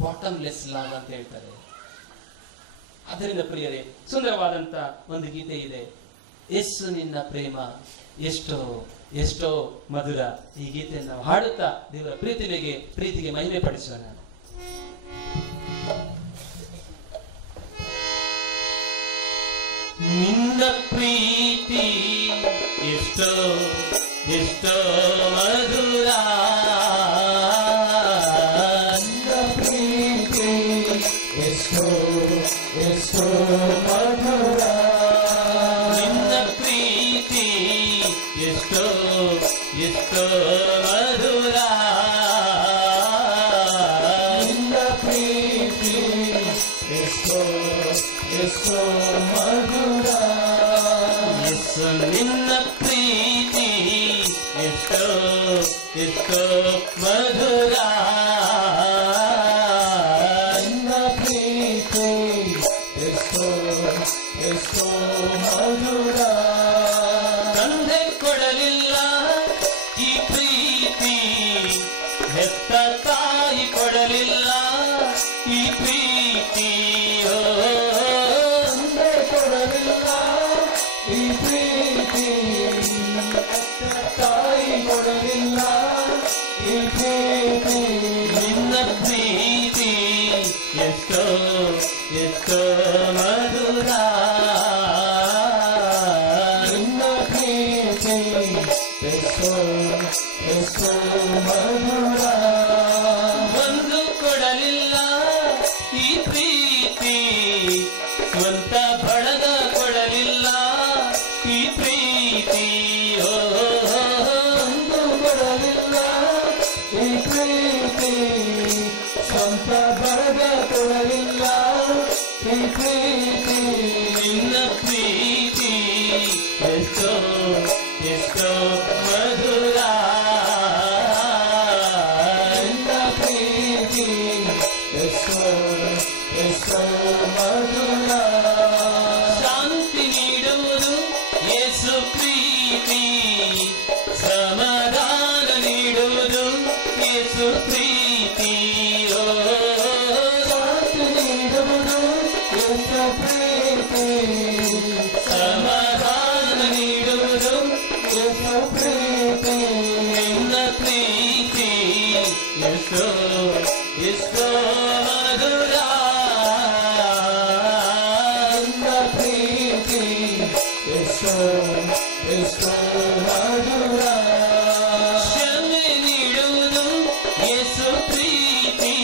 ಬಾಟಮ್ಲೆಸ್ ಲವ್ ಅಂತ ಹೇಳ್ತಾರೆ. ಅದರಿಂದ ಪ್ರಿಯರೇ, ಸುಂದರವಾದಂತ ಒಂದು ಗೀತೆ ಇದೆ, ಯೇಸು ನಿನ್ನ ಪ್ರೇಮ ಎಷ್ಟೋ ಎಷ್ಟೋ ಮಧುರ. ಈ ಗೀತೆಯನ್ನು ನಾವು ಹಾಡುತ್ತಾ ದೇವರ ಪ್ರೀತಿಗೆ ಮಹಿಮೆ ಪಡಿಸೋಣ. ನಿನ್ನ ಪ್ರೀತಿ ಎಷ್ಟೋ ಎಷ್ಟೋ ಮಧುರ, ನಿನ್ನ ಪ್ರೀತಿ ಎಷ್ಟೋ ಎಷ್ಟೋ ಮಧುರ, ನಿನ್ನ ಪ್ರೀತಿ ಎಷ್ಟೋ ಎಷ್ಟೋ ಮಧುರ, ನಿನ್ನ ಪ್ರೀತಿ ಎಷ್ಟೋ ಎಷ್ಟೋ ಮಧುರ, ಯೇಸು ನಿನ್ನ ಪ್ರೀತಿ ಎಷ್ಟೋ ಎಷ್ಟೋ ಮಧುರ, ನಿನ್ನ ಪ್ರೀತಿ ಎಷ್ಟೋ ಎಷ್ಟೋ ಮಧುರ. ತಂದೆ ಕೊಡಲಿಲ್ಲ ಈ ಪ್ರೀತಿ, ಹೆತ್ತ ತಾಯಿ ಕೊಡಲಿಲ್ಲ ಈ ಪ್ರೀತಿ. ತಂದೆ ಕೊಡಲಿಲ್ಲ ಈ ಪ್ರೀತಿ, ತಾಯಿ ಕೊಡಲಿಲ್ಲ ಈ ಪ್ರೀತಿ. ನಿನ್ನ ಪ್ರೀತಿ ಎಷ್ಟೋ ಎಷ್ಟೋ ಮಧುರ, ನಿನ್ನ ಪ್ರೀತಿ ಎಷ್ಟೋ ಎಷ್ಟೋ ಮಧುರ. ಒಂದು ಕೊಡಲಿಲ್ಲ ಈ ಪ್ರೀತಿ, ಸ್ವಂತ ಬಳಗ ಕೊಡಲಿಲ್ಲ ಈ ಪ್ರೀತಿ. ಒಂದು ಕೊಡಲಿಲ್ಲ ಈ ಪ್ರೀತಿ, ಸ್ವಂತ ಬರಗ ಕೊಡಲಿಲ್ಲ ಈ ಪ್ರೀತಿ. ನಿನ್ನ ಪ್ರೀತಿ ಎಷ್ಟೋ ಎಷ್ಟೋ ಮಧುರ, ನಿನ್ನ ಪ್ರೀತಿ ಎಷ್ಟೋ ಎಷ್ಟೋ ಮಧುರ. ಶಾಂತಿ ನೀಡುವುದು ಯೇಸು ಪ್ರೀತಿ, ಸಮಾಧಾನ ನೀಡುವುದು ಯೇಸು ಪ್ರೀತಿ. ಶಾಂತಿ ನೀಡುವುದು ಯೇಸು ಪ್ರೀತಿ, ಸಮಾಧಾನ ನೀಡುವುದು ಯೇಸು ಪ್ರೀತಿ. ನಿನ್ನ ಪ್ರೀತಿ ಎಷ್ಟೋ ಎಷ್ಟೋ ಮಧುರ, ನಿನ್ನ ಪ್ರೀತಿ ಎಷ್ಟೋ ಎಷ್ಟೋ ಮಧುರ. ಕ್ಷಮೆ ನೀಡುವುದು ಯೇಸು ಪ್ರೀತಿ,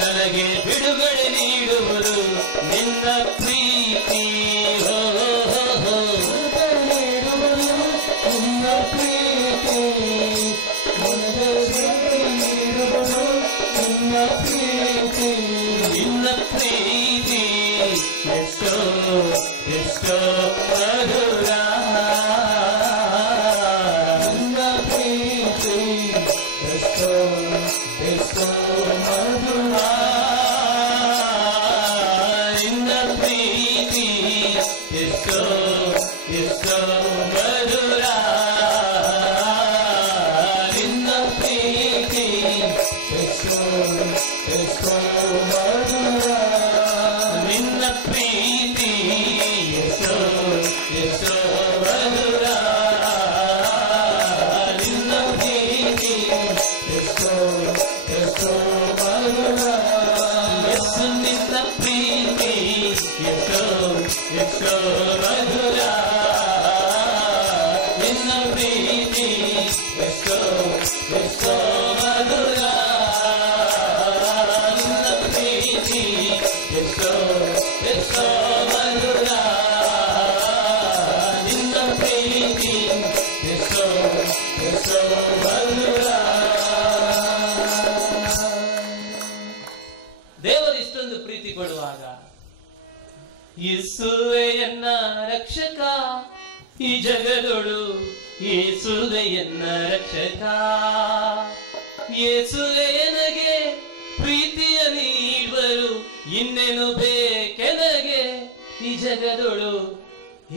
ನನಗೆ ಬಿಡುಗಡೆ ನೀಡುವುದು ನಿನ್ನ ಪ್ರೀತಿ. ನೀಡುವುದು ನಿನ್ನ ಪ್ರೀತಿ, ನನಗೆ ನೀಡುವುದು ನಿನ್ನ ಪ್ರೀತಿ. ನಿನ್ನ ಪ್ರೀತಿ ಎಷ್ಟೋ ಎಷ್ಟೋ ಮಧುರ, ನಿನ್ನ ಪ್ರೀತಿ ಎಷ್ಟೋ ಎಷ್ಟೋ ಮಧುರ. ನಿನ್ನ ಪ್ರೀತಿ ಎಷ್ಟೋ ಎಷ್ಟೋ ಮಧುರ, ನಿನ್ನ ಪ್ರೀತಿ ಎಷ್ಟೋ ಎಷ್ಟೋ ಮಧುರ, ನಿನ್ನ ಪ್ರೀತಿ ಎಷ್ಟೋ ಎಷ್ಟೋ ಮಧುರ, ನಿನ್ನ ಪ್ರೀತಿ ಎಷ್ಟೋ ಎಷ್ಟೋ ಮಧುರ. ದೇವರು ಇಷ್ಟೊಂದು ಪ್ರೀತಿ ಕೊಡುವಾಗ, ಯೇಸುವೆಯನ್ನ ರಕ್ಷಕ ಈ ಜಗದೊಳು, ಯೇಸುವೆಯನ್ನ ರಕ್ಷಕ, ಯೇಸುವೆಯನಗೆ ಪ್ರೀತಿಯ ನೀಡುವರು, ಇನ್ನೇನು ಬೇಕೆನಗೆ ಈ ಜಗದೊಳು,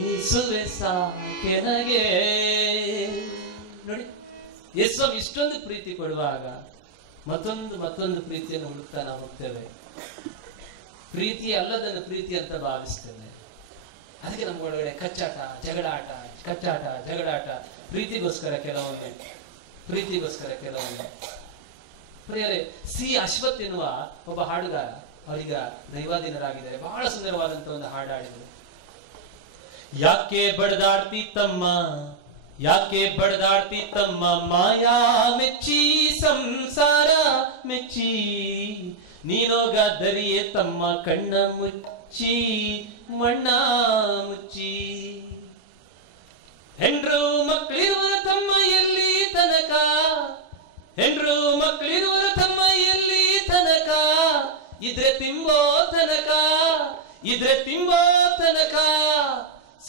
ಯೇಸುವೆ ಸಾಕೆನಗೆ. ನೋಡಿ, ಯೇಸು ಇಷ್ಟೊಂದು ಪ್ರೀತಿ ಕೊಡುವಾಗ ಮತ್ತೊಂದು ಪ್ರೀತಿಯನ್ನು ಹುಡುಕ್ತಾ ನಾವು ಹೋಗ್ತೇವೆ. ಪ್ರೀತಿ ಅಲ್ಲದನ್ನು ಪ್ರೀತಿ ಅಂತ ಭಾವಿಸ್ತೇವೆ. ಅದಕ್ಕೆ ನಮ್ಮ ಒಳಗಡೆ ಕಚ್ಚಾಟ, ಜಗಳಾಟ, ಪ್ರೀತಿಗೋಸ್ಕರ ಕೆಲವೊಮ್ಮೆ. ಪ್ರಿಯರೇ, ಸಿ ಅಶ್ವಥ್ ಎನ್ನುವ ಒಬ್ಬ ಹಾಡುಗಾರ, ಅವರೀಗ ದೈವಾಧೀನರಾಗಿದ್ದಾರೆ, ಬಹಳ ಸುಂದರವಾದಂತ ಒಂದು ಹಾಡು ಹಾಡಿದರು. ಯಾಕೆ ಬಡದಾಡ್ತಿ ತಮ್ಮ, ಯಾಕೆ ಬಡದಾಡ್ತಿ ತಮ್ಮ, ಮಾಯಾ ಮೆಚ್ಚಿ ಸಂಸಾರ ಮೆಚ್ಚಿ, ನೀನೋಗ ದರಿಯೇ ತಮ್ಮ ಕಣ್ಣ ಮುಚ್ಚಿ ಮಣ್ಣ ಮುಚ್ಚಿ, ಹೆಂಡ್ರು ಮಕ್ಕಳಿರುವರು ತಮ್ಮ ಎಲ್ಲಿ ತನಕ, ಹೆಂಡ್ರು ಮಕ್ಕಳಿರುವರು ತಮ್ಮ ಎಲ್ಲಿ ತನಕ, ಇದ್ರೆ ತಿಂಬೋ ತನಕ, ಇದ್ರೆ ತಿಂಬೋ ತನಕ,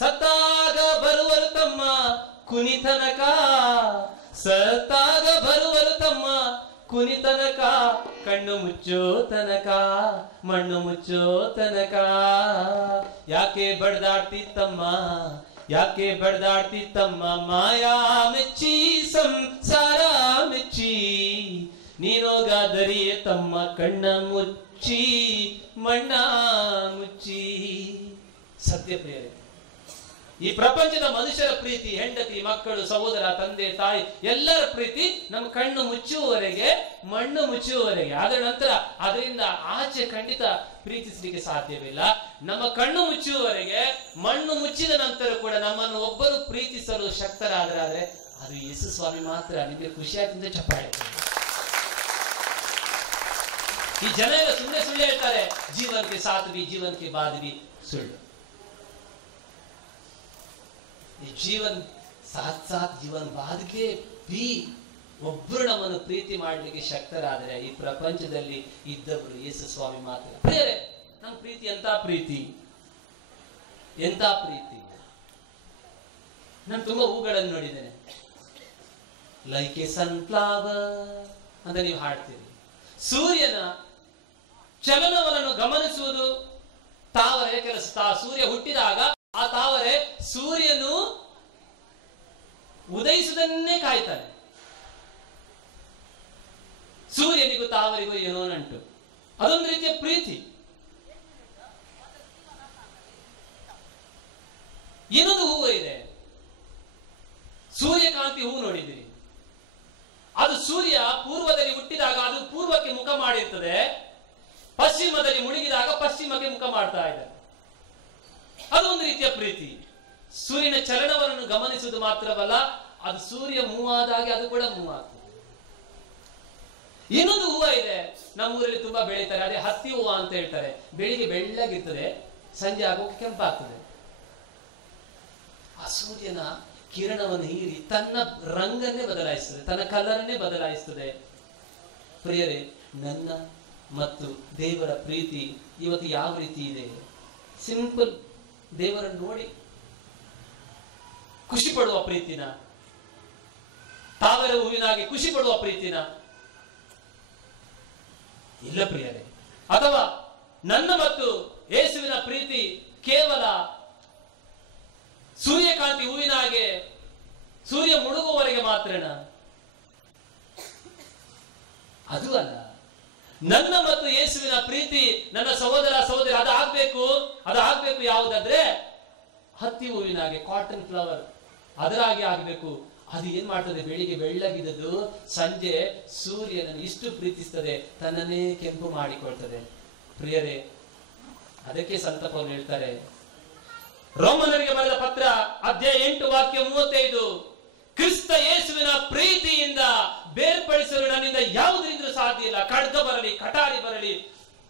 ಸತ್ತಾಗ ಬರುವರು ತಮ್ಮ ಕುನಿತನಕ, ಸತ್ತಾಗ ಬರುವರು ತಮ್ಮ ಕುನಿತನಕ, ಕಣ್ಣು ಮುಚ್ಚೋ ತನಕ ಮಣ್ಣು ಮುಚ್ಚೋ ತನಕ. ಯಾಕೆ ಬಡ್ದಾಡ್ತಿ ತಮ್ಮ, ಯಾಕೆ ಬಡ್ದಾಡ್ತಿ ತಮ್ಮ, ಮಾಯಾ ಮೆಚ್ಚಿ ಸಂಸಾರ ಮೆಚ್ಚಿ, ನೀನೋಗಾದರಿಯೇ ತಮ್ಮ ಕಣ್ಣ ಮುಚ್ಚಿ ಮಣ್ಣ ಮುಚ್ಚಿ. ಸತ್ಯ ಪ್ರಿಯರೇ, ಈ ಪ್ರಪಂಚದ ಮನುಷ್ಯರ ಪ್ರೀತಿ, ಹೆಂಡತಿ, ಮಕ್ಕಳು, ಸಹೋದರ, ತಂದೆ, ತಾಯಿ, ಎಲ್ಲರ ಪ್ರೀತಿ ನಮ್ಮ ಕಣ್ಣು ಮುಚ್ಚುವವರೆಗೆ, ಮಣ್ಣು ಮುಚ್ಚುವವರೆಗೆ. ಅದರ ನಂತರ ಅದರಿಂದ ಆಚೆ ಖಂಡಿತ ಪ್ರೀತಿಸಲಿಕ್ಕೆ ಸಾಧ್ಯವಿಲ್ಲ. ನಮ್ಮ ಕಣ್ಣು ಮುಚ್ಚುವವರೆಗೆ, ಮಣ್ಣು ಮುಚ್ಚಿದ ನಂತರ ಕೂಡ ನಮ್ಮನ್ನು ಒಬ್ಬರು ಪ್ರೀತಿಸಲು ಶಕ್ತರಾದರೆ ಅದು ಯೇಸು ಸ್ವಾಮಿ ಮಾತ್ರ. ನಿಮಗೆ ಖುಷಿಯಾಗಿಂದ ಚಪ್ಪಾಳೆ. ಈ ಜನ ಎಲ್ಲ ಸುಳ್ಳೆ ಸುಳ್ಳು ಹೇಳ್ತಾರೆ, ಜೀವನಕ್ಕೆ ಸಾತ್ವಿ, ಜೀವನಕ್ಕೆ ಬಾದ್ವಿ. ಸುಳ್ಳು. ಜೀವನ್ ಸಾತ್ ಜೀವನ್ ಬಾದ್ಗೆ ಬಿ ಒಬ್ಬರು ನಮ್ಮನ್ನು ಪ್ರೀತಿ ಮಾಡಲಿಕ್ಕೆ ಶಕ್ತರಾದರೆ ಈ ಪ್ರಪಂಚದಲ್ಲಿ ಇದ್ದವರು ಯೇಸು ಸ್ವಾಮಿ ಮಾತ್ರ. ಪ್ರಿಯರೇ, ನಮ್ಮ ಪ್ರೀತಿ ಎಂತ ಪ್ರೀತಿ, ಎಂತ ಪ್ರೀತಿ. ನಾನು ತುಂಬಾ ಹೂಗಳನ್ನು ನೋಡಿದ್ದೇನೆ. ಲೈಕ್ ಎ ಸನ್ಫ್ಲವರ್ ಅಂತ ನೀವು ಹಾಡ್ತೀರಿ. ಸೂರ್ಯನ ಚಲನವನ್ನು ಗಮನಿಸುವುದು ತಾವರೆ ಕೆಲಸ. ಸೂರ್ಯ ಹುಟ್ಟಿದಾಗ ಆ ತಾವರೆ ಸೂರ್ಯನು ಉದಯಿಸುವುದನ್ನೇ ಕಾಯ್ತಾನೆ. ಸೂರ್ಯನಿಗೂ ತಾವರಿಗೂ ಏನೋ ನಂಟು. ಅದೊಂದು ರೀತಿಯ ಪ್ರೀತಿ. ಇನ್ನೊಂದು ಹೂವು ಇದೆ, ಸೂರ್ಯಕಾಂತಿ ಹೂವು ನೋಡಿದ್ದೀರಿ. ಅದು ಸೂರ್ಯ ಪೂರ್ವದಲ್ಲಿ ಹುಟ್ಟಿದಾಗ ಅದು ಪೂರ್ವಕ್ಕೆ ಮುಖ ಮಾಡಿರ್ತದೆ, ಪಶ್ಚಿಮದಲ್ಲಿ ಮುಳುಗಿದಾಗ ಪಶ್ಚಿಮಕ್ಕೆ ಮುಖ ಮಾಡ್ತಾ ಇದೆ. ಅದೊಂದು ರೀತಿಯ ಪ್ರೀತಿ. ಸೂರ್ಯನ ಚಲನವನ್ನು ಗಮನಿಸುವುದು ಮಾತ್ರವಲ್ಲ, ಅದು ಸೂರ್ಯ ಮೂವ್ ಆದಾಗೆ ಅದು ಕೂಡ ಮೂವ್ ಆಗ್ತದೆ. ಇನ್ನೊಂದು ಹೂವ ಇದೆ, ನಮ್ಮೂರಲ್ಲಿ ತುಂಬಾ ಬೆಳೀತಾರೆ, ಅದೇ ಹತ್ತಿ ಹೂವ ಅಂತ ಹೇಳ್ತಾರೆ. ಬೆಳಿಗ್ಗೆ ಬೆಳ್ಳಗಿರ್ತದೆ, ಸಂಜೆ ಆಗೋಕೆ ಕೆಂಪಾಗ್ತದೆ. ಆ ಸೂರ್ಯನ ಕಿರಣವನ್ನು ಹೀರಿ ತನ್ನ ರಂಗನ್ನೇ ಬದಲಾಯಿಸ್ತದೆ, ತನ್ನ ಕಲರನ್ನೇ ಬದಲಾಯಿಸ್ತದೆ. ಪ್ರಿಯರೇ, ನನ್ನ ಮತ್ತು ದೇವರ ಪ್ರೀತಿ ಇವತ್ತು ಯಾವ ರೀತಿ ಇದೆ? ಸಿಂಪಲ್, ದೇವರನ್ನು ನೋಡಿ ಖುಷಿ ಪಡುವ ಪ್ರೀತಿನ, ತಾವರೆ ಹೂವಿನಾಗೆ ಖುಷಿ ಪಡುವ ಪ್ರೀತಿನ? ಇಲ್ಲ ಪ್ರಿಯರೇ. ಅಥವಾ ನನ್ನ ಮತ್ತು ಯೇಸುವಿನ ಪ್ರೀತಿ ಕೇವಲ ಸೂರ್ಯಕಾಂತಿ ಹೂವಿನಾಗೆ ಸೂರ್ಯ ಮುಳುಗುವವರೆಗೆ ಮಾತ್ರನಾ? ಅದು ಅಲ್ಲ. ನನ್ನ ಮತ್ತು ಯೇಸುವಿನ ಪ್ರೀತಿ, ನನ್ನ ಸಹೋದರ ಸಹೋದರಿ, ಅದಾಗಬೇಕು ಯಾವುದಾದ್ರೆ ಹತ್ತಿ ಹೂವಿನಾಗೆ, ಕಾಟನ್ ಫ್ಲವರ್ ಅದರಾಗೆ ಆಗ್ಬೇಕು. ಅದು ಏನ್ ಮಾಡ್ತದೆ? ಬೆಳಿಗ್ಗೆ ಬೆಳ್ಳಗಿದ್ದದ್ದು ಸಂಜೆ ಸೂರ್ಯನನ್ನು ಇಷ್ಟು ಪ್ರೀತಿಸ್ತದೆ, ತನ್ನನ್ನೇ ಕೆಂಪು ಮಾಡಿಕೊಳ್ತದೆ. ಪ್ರಿಯರೇ, ಅದಕ್ಕೆ ಸಂತ ಪೌಲರು ಹೇಳ್ತಾರೆ, ರೋಮನರಿಗೆ ಬರೆದ ಪತ್ರ ಅಧ್ಯಾಯ 8 ವಾಕ್ಯ 35, ಸಾಧ್ಯ ಇಲ್ಲ. ಖಡ್ಗ ಬರಲಿ, ಕಟಾರಿ ಬರಲಿ,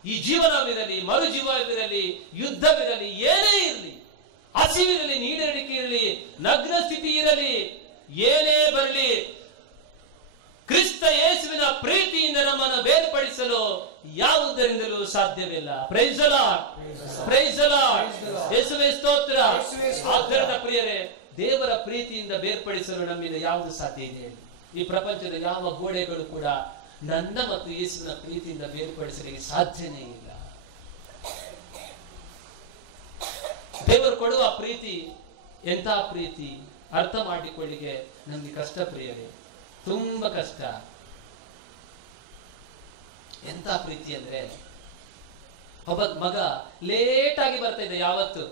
ಈ ಜೀವನವಿರಲಿ, ಮರುಜೀವವಿರಲಿ, ಯುದ್ಧವಿರಲಿ, ಏನೇ ಇರಲಿ, ಹಸಿವಿರಲಿ, ನೀಡರಿಕೆ ಇರಲಿ, ನಗ್ನ ಸ್ಥಿತಿ ಇರಲಿ, ಏನೇ ಬರಲಿ, ಕ್ರಿಸ್ತ ಯೇಸುವಿನ ಪ್ರೀತಿಯಿಂದ ನಮ್ಮನ್ನು ಬೇರ್ಪಡಿಸಲು ಯಾವುದರಿಂದಲೂ ಸಾಧ್ಯವಿಲ್ಲ. Praise the Lord, praise the Lord, ಯೇಸುವೇ ಸ್ತೋತ್ರ. ಆದ್ದರಿಂದ ಪ್ರಿಯರೇ, ದೇವರ ಪ್ರೀತಿಯಿಂದ ಬೇರ್ಪಡಿಸಲು ನಮ್ಮಿಂದ ಯಾವುದು ಸಾಧ್ಯ ಇದೆ? ಈ ಪ್ರಪಂಚದ ಯಾವ ಗೋಡೆಗಳು ಕೂಡ ನನ್ನ ಮತ್ತು ಯೇಸುವಿನ ಪ್ರೀತಿಯಿಂದ ಬೇರ್ಪಡಿಸಲಿಕ್ಕೆ ಸಾಧ್ಯನೇ ಇಲ್ಲ. ದೇವರು ಕೊಡುವ ಪ್ರೀತಿ ಎಂಥ ಪ್ರೀತಿ ಅರ್ಥ ಮಾಡಿಕೊಳ್ಳಿಕ್ಕೆ ನಮ್ಗೆ ಕಷ್ಟ ಪ್ರಿಯರೇ, ತುಂಬಾ ಕಷ್ಟ. ಎಂತ ಪ್ರೀತಿ ಅಂದ್ರೆ, ಒಬ್ಬ ಮಗ ಲೇಟ್ ಆಗಿ ಬರ್ತಾ ಇದ್ದ. ಯಾವತ್ತು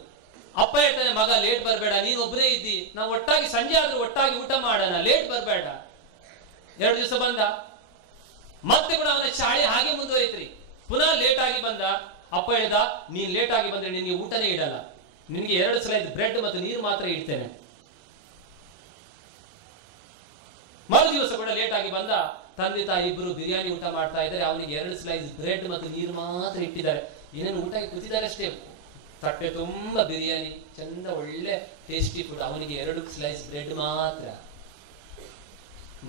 ಅಪ್ಪ ಹೇಳ್ತಾನೆ, ಮಗ ಲೇಟ್ ಬರಬೇಡ, ನೀನ್ ಒಬ್ಬನೇ ಇದ್ದಿ, ನಾವು ಒಟ್ಟಾಗಿ ಸಂಜೆ ಆದ್ರೂ ಒಟ್ಟಾಗಿ ಊಟ ಮಾಡೋಣ, ಲೇಟ್ ಬರಬೇಡ. 2 ದಿವಸ ಬಂದ, ಮತ್ತೆ ಕೂಡ ಅವನ ಶಾಲೆ ಹಾಗೆ ಮುಂದುವರಿತ್ರಿ. ಪುನಃ ಲೇಟ್ ಆಗಿ ಬಂದ. ಅಪ್ಪ ಹೇಳ್ದ, ನೀನ್ ಲೇಟ್ ಆಗಿ ಬಂದ್ರೆ ನಿನ್ಗೆ ಊಟನೇ ಇಡಲ್ಲ, ನಿನ್ಗೆ 2 ಸ್ಲೈಸ್ ಬ್ರೆಡ್ ಮತ್ತು ನೀರು ಮಾತ್ರ ಇಡ್ತೇನೆ. ಮರು ದಿವಸ ಕೂಡ ಲೇಟ್ ಆಗಿ ಬಂದ. ತಂದೆ ತಾಯಿ ಇಬ್ರು ಬಿರಿಯಾನಿ ಊಟ ಮಾಡ್ತಾ ಇದ್ದಾರೆ. ಅವನಿಗೆ 2 ಸ್ಲೈಸ್ ಬ್ರೆಡ್ ಮತ್ತು ನೀರು ಮಾತ್ರ ಇಟ್ಟಿದ್ದಾರೆ. ಏನೇನು ಊಟಕ್ಕೆ ಕೂತಿದ್ದಾರೆ ಅಷ್ಟೇ. ತಟ್ಟೆ ತುಂಬಾ ಬಿರಿಯಾನಿ, ಚಂದ ಒಳ್ಳೆ ಟೇಸ್ಟಿ ಫುಡ್. ಅವನಿಗೆ 2 ಸ್ಲೈಸ್ ಬ್ರೆಡ್ ಮಾತ್ರ.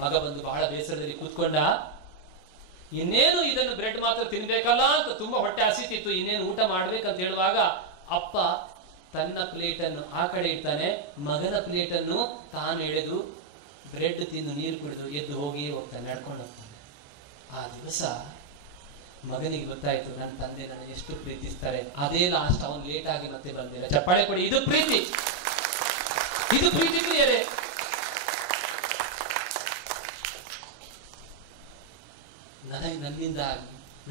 ಮಗ ಬಂದು ಬಹಳ ಬೇಸರದಲ್ಲಿ ಕೂತ್ಕೊಂಡ. ಇನ್ನೇನು ಇದನ್ನು ಬ್ರೆಡ್ ಮಾತ್ರ ತಿನ್ಬೇಕಲ್ಲ ಅಂತ ತುಂಬಾ ಹೊಟ್ಟೆ ಹಸಿತಿತ್ತು. ಇನ್ನೇನು ಊಟ ಮಾಡ್ಬೇಕಂತ ಹೇಳುವಾಗ ಅಪ್ಪ ತನ್ನ ಪ್ಲೇಟನ್ನು ಆ ಕಡೆ ಇಡ್ತಾನೆ, ಮಗನ ಪ್ಲೇಟನ್ನು ತಾನು ಎಳೆದು ಬ್ರೆಡ್ ತಿಂದು ನೀರು ಕುಡಿದು ಎದ್ದು ಹೋಗ್ತಾನೆ, ನಡ್ಕೊಂಡು ಹೋಗ್ತಾನೆ. ಆ ದಿವಸ ಮಗನಿಗೆ ಗೊತ್ತಾಯ್ತು, ನನ್ನ ತಂದೆ ನನ್ನ ಎಷ್ಟು ಪ್ರೀತಿಸ್ತಾರೆ. ಅದೇ ಲಾಸ್ಟ್, ಅವನು ಲೇಟ್ ಆಗಿ ಮತ್ತೆ ಬಂದಿಲ್ಲ. ಚಪ್ಪಾಳೆ ಕೊಡಿ. ಇದು ಪ್ರೀತಿ, ಇದು ಪ್ರೀತಿ ಪ್ರಿಯರೇ.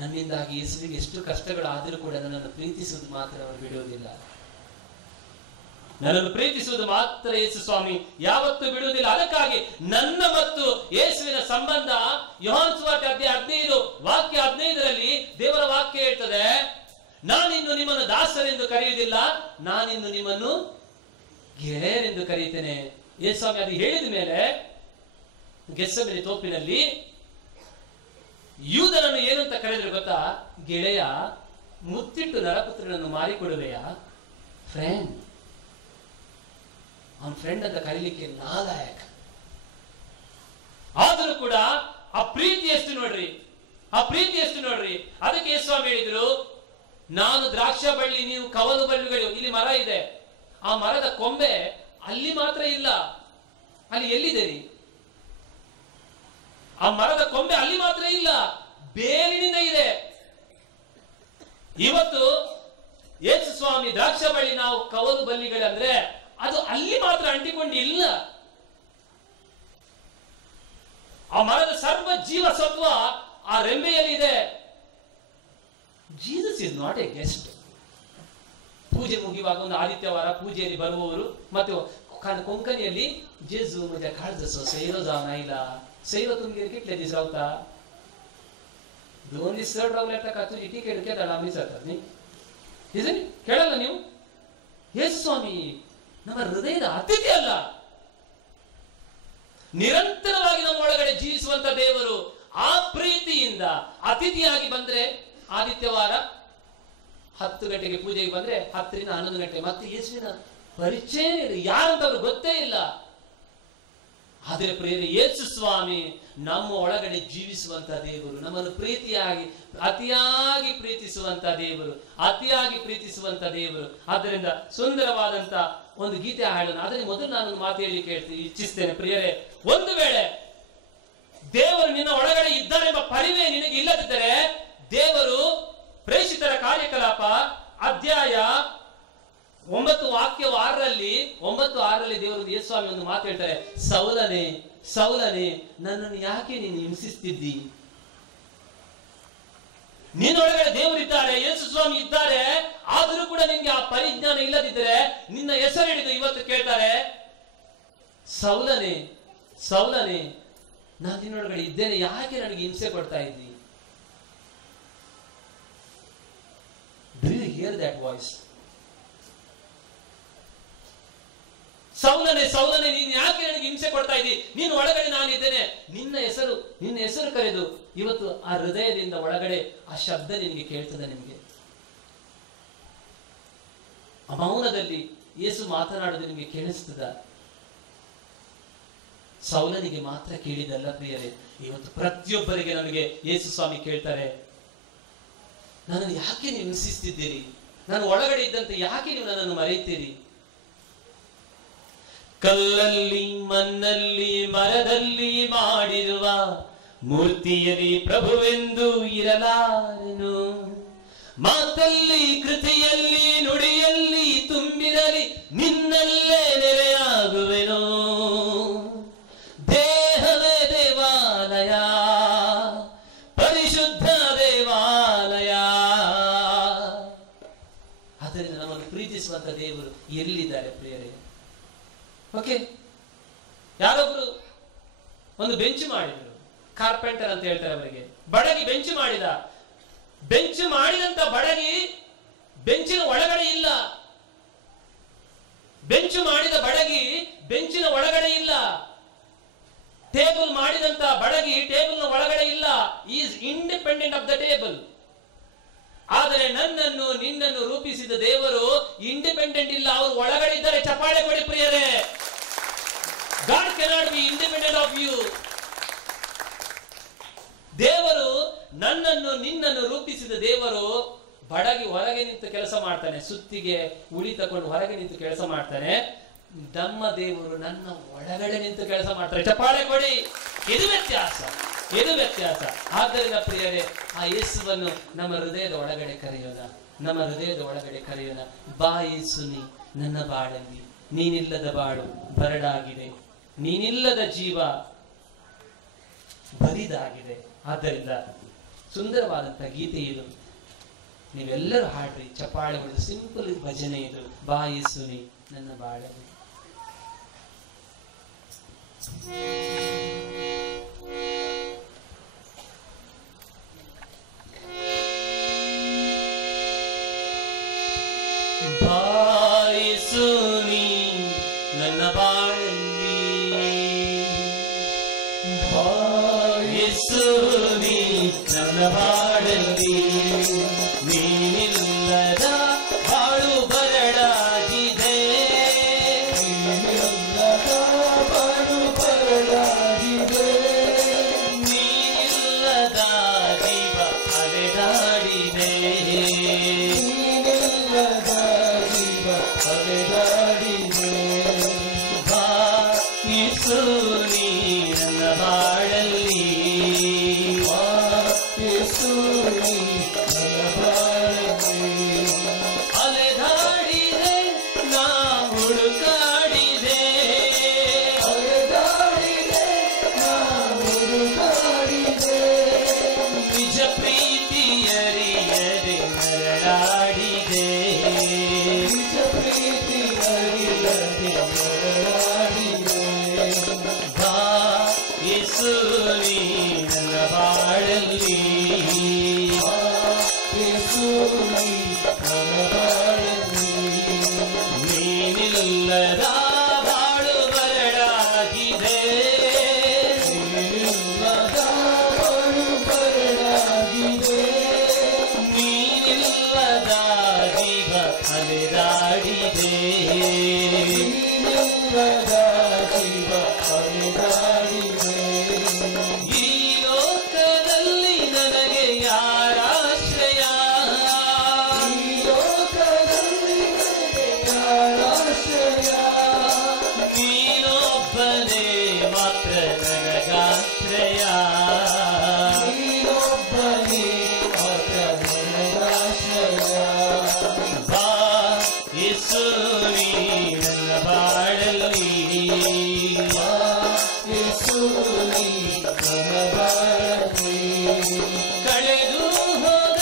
ನನ್ನಿಂದಾಗಿ ಯೇಸುವಿಗೆ ಎಷ್ಟು ಕಷ್ಟಗಳು ಆದರೂ ಕೂಡ ನನ್ನನ್ನು ಪ್ರೀತಿಸುವುದು ಮಾತ್ರ ಅವರು ಬಿಡುವುದಿಲ್ಲ. ನನ್ನನ್ನು ಪ್ರೀತಿಸುವುದು ಮಾತ್ರ ಯೇಸು ಸ್ವಾಮಿ ಯಾವತ್ತೂ ಬಿಡುವುದಿಲ್ಲ. ಅದಕ್ಕಾಗಿ ನನ್ನ ಮತ್ತು ಯೇಸುವಿನ ಸಂಬಂಧ ಯೋಹಾನ ಸುವಾರ್ತೆ ಅಧ್ಯಾಯ 15 ವಾಕ್ಯ 15ರಲ್ಲಿ ದೇವರ ವಾಕ್ಯ ಹೇಳ್ತದೆ, ನಾನಿನ್ನು ನಿಮ್ಮನ್ನು ದಾಸರೆಂದು ಕರೆಯುವುದಿಲ್ಲ, ನಾನಿನ್ನು ನಿಮ್ಮನ್ನು ಗೆಳೆಯರೆಂದು ಕರೆಯುತ್ತೇನೆ. ಯೇಸು ಸ್ವಾಮಿ ಅದು ಹೇಳಿದ ಮೇಲೆ ಗೆತ್ಸೆಮನೆ ತೋಪಿನಲ್ಲಿ ಯೂದನನ್ನು ಏನಂತ ಕರೆದ್ರೆ ಗೊತ್ತಾ? ಗೆಳೆಯ, ಮುತ್ತಿಟ್ಟು ನರಪುತ್ರನನ್ನು ಮಾರಿಕೊಡುವೆಯಾ? ಫ್ರೆಂಡ್. ಅವನ ಫ್ರೆಂಡ್ ಅಂತ ಕರೀಲಿಕ್ಕೆ ನಾಲಾಯಕ. ಆದರೂ ಕೂಡ ಆ ಪ್ರೀತಿ ಎಷ್ಟು ನೋಡ್ರಿ, ಆ ಪ್ರೀತಿ ಎಷ್ಟು ನೋಡ್ರಿ. ಅದಕ್ಕೆ ಯೇಸುಸ್ವಾಮಿ ಹೇಳಿದ್ರು, ನಾನು ದ್ರಾಕ್ಷ ಬಳ್ಳಿ, ನೀವು ಕವಲು ಬಳ್ಳಿಗಳು. ಇಲ್ಲಿ ಮರ ಇದೆ, ಆ ಮರದ ಕೊಂಬೆ ಅಲ್ಲಿ ಮಾತ್ರ ಇಲ್ಲ, ಅಲ್ಲಿ ಎಲ್ಲಿದೆ ರೀ? ಆ ಮರದ ಕೊಂಬೆ ಅಲ್ಲಿ ಮಾತ್ರ ಇಲ್ಲ, ಬೇರಿನಿಂದ ಇದೆ. ಇವತ್ತು ಯೇಸು ಸ್ವಾಮಿ ದ್ರಾಕ್ಷ ಬಳ್ಳಿ, ನಾವು ಕವಲು ಬಳ್ಳಿಗಳಂದ್ರೆ ಅದು ಅಲ್ಲಿ ಮಾತ್ರ ಅಂಟಿಕೊಂಡಿಲ್ಲ. ಆ ಮರದ ಸರ್ವ ಜೀವ ಸತ್ವ ಆ ರೆಂಬೆಯಲ್ಲಿ ಇದೆ. Jesus is not A guest. ಪೂಜೆ ಮುಗಿಯುವಾಗ ಒಂದು ಆದಿತ್ಯವಾರ ಪೂಜೆಯಲ್ಲಿ ಬರುವವರು ಮತ್ತು ಕೊಂಕಣಿಯಲ್ಲಿ ಜೇಸು ಮತ್ತೆ ಕಾಳ್ದಸೋ ಸೈರೋ ಜಾವನಾಯಿಲ್ಲ ಸೈರೋ ತುಂಬಿಗೆ कितले दिवस रावता? 2 दिवस रावले तर तुझी तिकीट केदाळ आम्ही जातात नाही ಇದನ್ನ ಕೇಳಲ್ಲ ನೀವು? ಯೇಸು ಸ್ವಾಮಿ ನಮ್ಮ ಹೃದಯದ ಅತಿಥಿ ಅಲ್ಲ, ನಿರಂತರವಾಗಿ ನಮ್ಮ ಒಳಗಡೆ ಜೀವಿಸುವಂತ ದೇವರು. ಆ ಪ್ರೀತಿಯಿಂದ ಅತಿಥಿಯಾಗಿ ಬಂದ್ರೆ ಆದಿತ್ಯವಾರ 10 ಗಂಟೆಗೆ ಪೂಜೆಗೆ ಬಂದ್ರೆ 10 ರಿಂದ 11 ಗಂಟೆ ಮತ್ತೆ ಯೇಸುವಿನ ಪರಿಚಯ ಯಾರಂತ ಅವ್ರಿಗೆ ಗೊತ್ತೇ ಇಲ್ಲ. ಆದರೆ ಪ್ರಿಯರೇ, ಯೇಸು ಸ್ವಾಮಿ ನಮ್ಮ ಒಳಗಡೆ ಜೀವಿಸುವಂತ ದೇವರು, ನಮ್ಮನ್ನು ಅತಿಯಾಗಿ ಪ್ರೀತಿಸುವಂತ ದೇವರು, ಅತಿಯಾಗಿ ಪ್ರೀತಿಸುವಂತ ದೇವರು. ಆದ್ದರಿಂದ ಸುಂದರವಾದಂತ ಒಂದು ಗೀತೆ ಹಾಡೋಣ. ಅದರಲ್ಲಿ ಮೊದಲು ನಾನು ಮಾತು ಹೇಳಲಿಕ್ಕೆ ಇಚ್ಛಿಸ್ತೇನೆ. ಪ್ರಿಯರೇ, ಒಂದು ವೇಳೆ ದೇವರು ನಿನ್ನ ಒಳಗಡೆ ಇದ್ದಾರೆಂಬ ಪರಿವೇ ನಿನಗೆ ಇಲ್ಲದಿದ್ದರೆ, ದೇವರು ಪ್ರೇಷಿತರ ಕಾರ್ಯಕಲಾಪ ಅಧ್ಯಾಯ 9 ವಾಕ್ಯ 9:6ರಲ್ಲಿ ದೇವರು ಯೇಸುಸ್ವಾಮಿ ಒಂದು ಮಾತು ಹೇಳ್ತಾರೆ, ಸೌಲನೇ ಸೌಲನೇ ನನ್ನನ್ನು ಯಾಕೆ ನೀನು ಹಿಂಸಿಸ್ತಿದ್ದಿ? ನಿನ್ನೊಳಗಡೆ ದೇವರಿದ್ದಾರೆ, ಯೇಸು ಸ್ವಾಮಿ ಇದ್ದಾರೆ, ಆದರೂ ಕೂಡ ನಿನ್ಗೆ ಆ ಪರಿಜ್ಞಾನ ಇಲ್ಲದಿದ್ದರೆ ನಿನ್ನ ಹೆಸರು ಹಿಡಿದು ಇವತ್ತು ಕೇಳ್ತಾರೆ, ಸೌಲನೇ ಸೌಲನೇ ನಾನು ನಿನ್ನೊಳಗಡೆ ಇದ್ದೇನೆ, ಯಾಕೆ ನನಗೆ ಹಿಂಸೆ ಕೊಡ್ತಾ ಇದ್ದಿ? Do you hear that voice? ಸೌಲನೇ ಸೌಲನೇ, ನೀನು ಯಾಕೆ ನನಗೆ ಹಿಂಸೆ ಕೊಡ್ತಾ ಇದ್ದಿ? ನೀನು ಒಳಗಡೆ ನಾನಿದ್ದೇನೆ, ನಿನ್ನ ಹೆಸರು ಕರೆದು ಇವತ್ತು ಆ ಹೃದಯದಿಂದ ಒಳಗಡೆ ಆ ಶಬ್ದ ನಿನಗೆ ಕೇಳ್ತದೆ. ನಿಮಗೆ ಆ ಮೌನದಲ್ಲಿ ಯೇಸು ಮಾತನಾಡೋದು ನಿಮಗೆ ಕೇಳಿಸ್ತದ? ಸೌಲನಿಗೆ ಮಾತ್ರ ಕೇಳಿದಲ್ಲ ಪ್ರಿಯರೇ, ಇವತ್ತು ಪ್ರತಿಯೊಬ್ಬರಿಗೆ ನಮಗೆ ಯೇಸು ಸ್ವಾಮಿ ಕೇಳ್ತಾರೆ, ನನ್ನನ್ನು ಯಾಕೆ ನೀವು ಹಿಂಸಿಸ್ತಿದ್ದೀರಿ? ನಾನು ಒಳಗಡೆ ಇದ್ದಂತೆ ಯಾಕೆ ನೀವು ನನ್ನನ್ನು ಮರೆಯುತ್ತೀರಿ? ಕಲ್ಲಲ್ಲಿ ಮಣ್ಣಲ್ಲಿ ಮರದಲ್ಲಿ ಮಾಡಿರುವ ಮೂರ್ತಿಯಲ್ಲಿ ಪ್ರಭುವೆಂದು ಇರಲಾರೆನು. ಮಾತಲ್ಲಿ ಕೃತಿಯಲ್ಲಿ ನುಡಿಯಲ್ಲಿ ತುಂಬಿರಲಿ ನಿನ್ನಲ್ಲೇ ನೆಲೆಯಾಗುವೆನು. ದೇಹವೇ ದೇವಾಲಯ, ಪರಿಶುದ್ಧ ದೇವಾಲಯ. ಆದ್ದರಿಂದ ನಮ್ಮನ್ನು ಪ್ರೀತಿಸುವಂತ ದೇವರು ಎಲ್ಲಿದ್ದಾರೆ ಪ್ರಿಯರೇ? ಓಕೆ, ಯಾರೊಬ್ರು ಒಂದು ಬೆಂಚ್ ಮಾಡಿದ್ರು, ಕಾರ್ಪೆಂಟರ್ ಅಂತ ಹೇಳ್ತಾರೆ ಅವರಿಗೆ. ಬಡಗಿ ಬೆಂಚ್ ಮಾಡಿದ. ಬೆಂಚ್ ಮಾಡಿದಂತ ಬಡಗಿ ಬೆಂಚಿನ ಒಳಗಡೆ ಇಲ್ಲ. ಬೆಂಚ್ ಮಾಡಿದ ಬಡಗಿ ಬೆಂಚಿನ ಒಳಗಡೆ ಇಲ್ಲ. ಟೇಬಲ್ ಮಾಡಿದಂತ ಬಡಗಿ ಟೇಬಲ್ ನ ಒಳಗಡೆ ಇಲ್ಲ. Is independent of the table. ಆದರೆ ನನ್ನನ್ನು ನಿನ್ನನ್ನು ರೂಪಿಸಿದ ದೇವರು ಇಂಡಿಪೆಂಡೆಂಟ್ ಇಲ್ಲ, ಅವರು ಒಳಗಡೆ ಇದ್ದಾರೆ. ಚಪ್ಪಾಳೆ ಕೊಡಿ ಪ್ರಿಯರೇ. God cannot be independent of you. ದೇವರು ನನ್ನನ್ನು ನಿನ್ನನ್ನು ರೂಪಿಸಿದ ದೇವರು ಬಡಗಿ ಹೊರಗೆ ನಿಂತು ಕೆಲಸ ಮಾಡ್ತಾನೆ, ಸುತ್ತಿಗೆ ಉಳಿ ತಕೊಂಡು ಹೊರಗೆ ನಿಂತು ಕೆಲಸ ಮಾಡ್ತಾನೆ. ನಮ್ಮ ದೇವರು ನನ್ನ ಒಳಗಡೆ ನಿಂತು ಕೆಲಸ ಮಾಡ್ತಾರೆ. ಚಪ್ಪಾಳೆ ಕೊಡಿ. ಇದು ವ್ಯತ್ಯಾಸ, ಇದು ವ್ಯತ್ಯಾಸ. ಆದ್ದರಿಂದ ಪ್ರಿಯರೇ, ಆ ಯೇಸುವನ್ನು ನಮ್ಮ ಹೃದಯದ ಒಳಗಡೆ ಕರೆಯೋಣ, ನಮ್ಮ ಹೃದಯದ ಒಳಗಡೆ ಕರೆಯೋಣ. ಬಾ ಯೇಸುನಿ ನನ್ನ ಬಾಳಲ್ಲಿ, ನೀನಿಲ್ಲದ ಬಾಳು ಬರಡಾಗಿದೆ, ನೀನಿಲ್ಲದ ಜೀವ ಬರಿದಾಗಿದೆ. ಆದ್ದರಿಂದ ಸುಂದರವಾದಂತ ಗೀತೆ ಇದು, ನೀವೆಲ್ಲರೂ ಹಾಡ್ರಿ, ಚಪ್ಪಾಳೆ ಹೊಡೆದು. ಸಿಂಪಲ್ ಭಜನೆ ಇದು. ಬಾ ಯೇಸುನಿ ನನ್ನ ಬಾಳಲ್ಲಿ. ಬಾ ಯೇಸುನಿ ನನ್ನ ಬಾಳಲ್ಲಿ, ಬಾ ಯೇಸುನಿ ನನ್ನ ಬಾಳಲ್ಲಿ, ನೀನಿಲ್ಲದ ಬಾಳು ಬರಡಾಗಿದೆ, ನೀನಿಲ್ಲದ ಬಾಳು ಬರಡಾಗಿದೆ, ನೀನಿಲ್ಲದ ಜೀವ ಅಲೆದಾಡಿದೆ, ನೀನಿಲ್ಲದ ಜೀವ ಅಲೆದಾಡಿದೆ. ಬಾ ಯೇಸುನಿ ನನ್ನ ಬಾಳಲ್ಲಿ, ಬಾ ಯೇಸುನಿ ನನ್ನ ಬಾಳಲ್ಲಿ. ಅಲೆದಾಡಿದೆ ನಾ ಹುಡುಕಾಡಿದೆ, ಅಲೆದಾಡಿದೆ ನಾ ಹುಡುಕಾಡಿದೆ, ನಿಜ ಪ್ರೀತಿಯರಿಯದೆ ಮರಳಾಡಿದೆ, ನಿಜ ಪ್ರೀತಿಯರಿಯದೆ ಮರಳಾಡಿದೆ. ಬಾ ಯೇಸುನಿ ನನ್ನ ಬಾಳಲ್ಲಿ, ಬಾ ಯೇಸುನಿ ನನ್ನ ಬಾಳಲ್ಲಿ, ನೀನಿಲ್ಲದ ಬಾಳು ಬರಡಾಗಿದೆ, ನೀನಿಲ್ಲದ ಬಾಳು ಬರಡಾಗಿದೆ, ನೀನಿಲ್ಲದ ಜೀವ ಅಲೆದಾಡಿದೆ, ನೀನಿಲ್ಲದ ಜೀವ ಅಲೆದಾಡಿದೆ. ಈ ಲೋಕದಲ್ಲಿ ನನಗೆ ಯಾರಾಶ್ರಯ, ಈ ಲೋಕದಲ್ಲಿ ನನಗೆ ಯಾರಾಶ್ರಯ, ನೀನೊಬ್ಬನೇ ಮಾತ್ರ ನನಗಾಶ್ರಯ, ನೀನೊಬ್ಬನೇ ಮಾತ್ರ ನನಗಾಶ್ರಯ. ಬಾ ಯೇಸುನಿ ನನ್ನ ಬಾಳಲ್ಲಿ, ಬಾ ಯೇಸುನಿ ನನ್ನ ಬಾಳಲ್ಲಿ. ಕಳೆದು ಹೋದ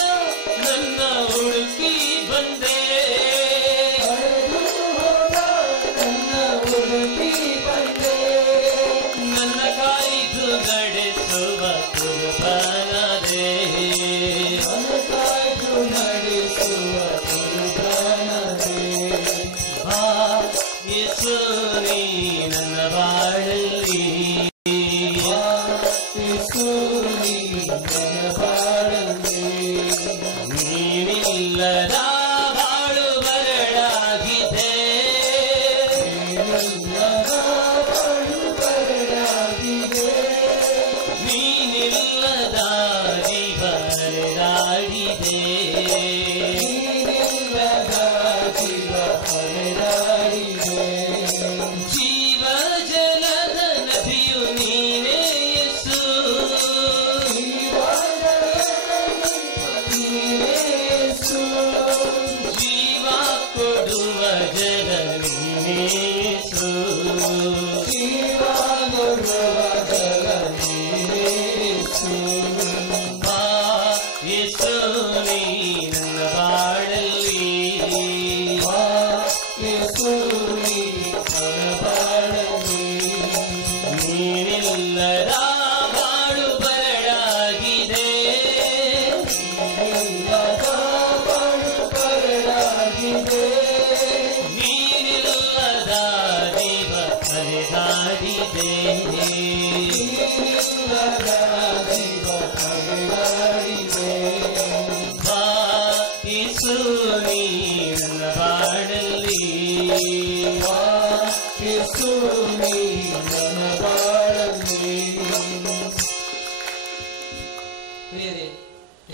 ನನ್ನ ಹುಡುಕಿ ಬಂದೆ, ಕಳೆದು ಹೋದ ನನ್ನ ಹುಡುಕಿ ಬಂದೆ, ನನ್ನ ಕಾಯ್ದು ನಡೆಸುವ ಕುರುಬನಾದೆ, ನನ್ನ ಕಾಯ್ದು ನಡೆಸುವ ಕುರುಬನಾದೆ. ಬಾ ಯೇಸುನಿ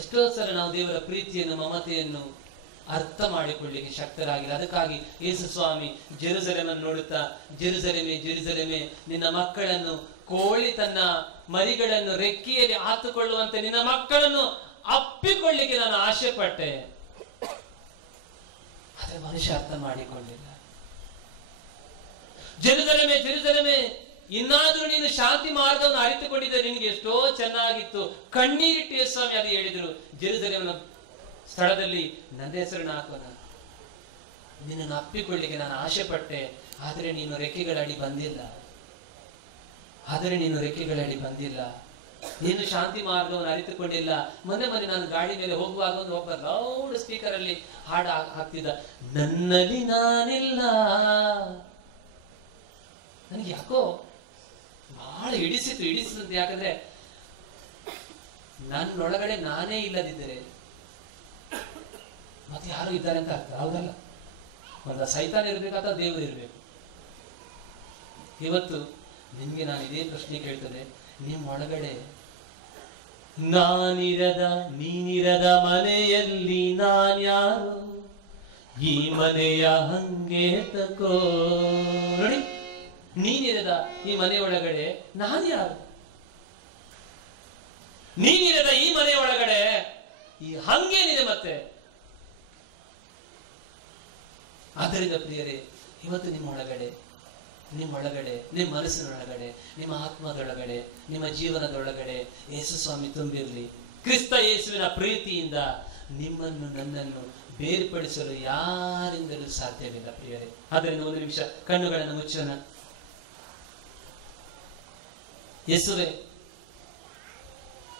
ಎಷ್ಟೋ ಸಲ ನಾವು ದೇವರ ಪ್ರೀತಿಯನ್ನು ಮಮತೆಯನ್ನು ಅರ್ಥ ಮಾಡಿಕೊಳ್ಳಿಕ್ಕೆ ಶಕ್ತರಾಗಿಲ್ಲ. ಅದಕ್ಕಾಗಿ ಯೇಸು ಸ್ವಾಮಿ ಜೆರುಸಲೇಮನ್ನು ನೋಡುತ್ತಾ, ಜೆರುಸಲೇಮೇ ಜೆರುಸಲೇಮೇ, ನಿನ್ನ ಮಕ್ಕಳನ್ನು ಕೋಳಿ ತನ್ನ ಮರಿಗಳನ್ನು ರೆಕ್ಕೆಯಲ್ಲಿ ಹಾತುಕೊಳ್ಳುವಂತೆ ನಿನ್ನ ಮಕ್ಕಳನ್ನು ಅಪ್ಪಿಕೊಳ್ಳಿಕ್ಕೆ ನಾನು ಆಸೆ ಪಟ್ಟೆ. ಆದ್ರೆ ಮನುಷ್ಯ ಅರ್ಥ ಮಾಡಿಕೊಂಡಿಲ್ಲ. ಜೆರುಸಲೇಮೇ ಜೆರುಸಲೇಮೇ, ಇನ್ನಾದ್ರೂ ನೀನು ಶಾಂತಿ ಮಾರ್ಗವನ್ನು ಅರಿತುಕೊಂಡಿದ್ದರೆ ನಿನಗೆ ಎಷ್ಟೋ ಚೆನ್ನಾಗಿತ್ತು. ಕಣ್ಣೀರಿಟ್ಟು ಯೇಸು ಸ್ವಾಮಿ ಅದು ಹೇಳಿದ್ರು, ಜೆರುಸಲೇಮನ ಸ್ಥಳದಲ್ಲಿ ನನ್ನ ಹೆಸರನ್ನು ಹಾಕೋಣ, ನಿನ್ನನ್ನು ಅಪ್ಪಿಕೊಳ್ಳಿಕ್ಕೆ ನಾನು ಆಸೆ ಪಟ್ಟೆ. ಆದರೆ ನೀನು ರೆಕ್ಕೆಗಳಡಿ ಬಂದಿಲ್ಲ, ನೀನು ಶಾಂತಿ ಮಾರ್ಗವನ್ನು ಅರಿತುಕೊಂಡಿಲ್ಲ. ಮೊನ್ನೆ ನಾನು ಗಾಡಿ ಮೇಲೆ ಹೋಗುವಾಗ ಒಬ್ಬ ಲೌಡ್ ಸ್ಪೀಕರ್ ಅಲ್ಲಿ ಹಾಡು ಹಾಕ್ತಿದ್ದ, ನನ್ನಲ್ಲಿ ನಾನಿಲ್ಲ. ನನಗೆ ಯಾಕೋ ಬಹಳ ಹಿಡಿಸಿತು. ಯಾಕಂದ್ರೆ ನನ್ನೊಳಗಡೆ ನಾನೇ ಇಲ್ಲದಿದ್ದರೆ ಮತ್ತೆ ಯಾರು ಇದ್ದಾರೆ ಅಂತ ಅರ್ಥ. ಹೌದಲ್ಲ? ಒಂದು ಸೈತಾನ ಇರ್ಬೇಕು ಅಥವಾ ದೇವರು ಇರ್ಬೇಕು. ಇವತ್ತು ನಿಮ್ಗೆ ನಾನು ಇದೇ ಪ್ರಶ್ನೆ ಕೇಳ್ತದೆ, ನಿಮ್ಮೊಳಗಡೆ ನಾನಿರದ ನೀನಿರದ ಮನೆಯಲ್ಲಿ ನಾನ್ಯಾರು, ಈ ಮನೆಯ ಹಂಗೆ ತಕೋ. ನೋಡಿ, ನೀನಿರದ ಈ ಮನೆಯೊಳಗಡೆ ನಾನ್ಯಾರು, ನೀನಿರದ ಈ ಮನೆಯೊಳಗಡೆ ಈ ಹಂಗೇನಿದೆ ಮತ್ತೆ. ಆದ್ದರಿಂದ ಪ್ರಿಯರೇ, ಇವತ್ತು ನಿಮ್ಮೊಳಗಡೆ, ನಿಮ್ಮ ಮನಸ್ಸಿನೊಳಗಡೆ, ನಿಮ್ಮ ಆತ್ಮದೊಳಗಡೆ, ನಿಮ್ಮ ಜೀವನದೊಳಗಡೆ ಯೇಸು ಸ್ವಾಮಿ ತುಂಬಿರಲಿ. ಕ್ರಿಸ್ತ ಯೇಸುವಿನ ಪ್ರೀತಿಯಿಂದ ನಿಮ್ಮನ್ನು ನನ್ನನ್ನು ಬೇರ್ಪಡಿಸಲು ಯಾರಿಂದಲೂ ಸಾಧ್ಯವಿಲ್ಲ ಪ್ರಿಯರೇ. ಆದ್ದರಿಂದ ಒಂದು ನಿಮಿಷ ಕಣ್ಣುಗಳನ್ನು ಮುಚ್ಚೋಣ. ಯೇಸುವೆ,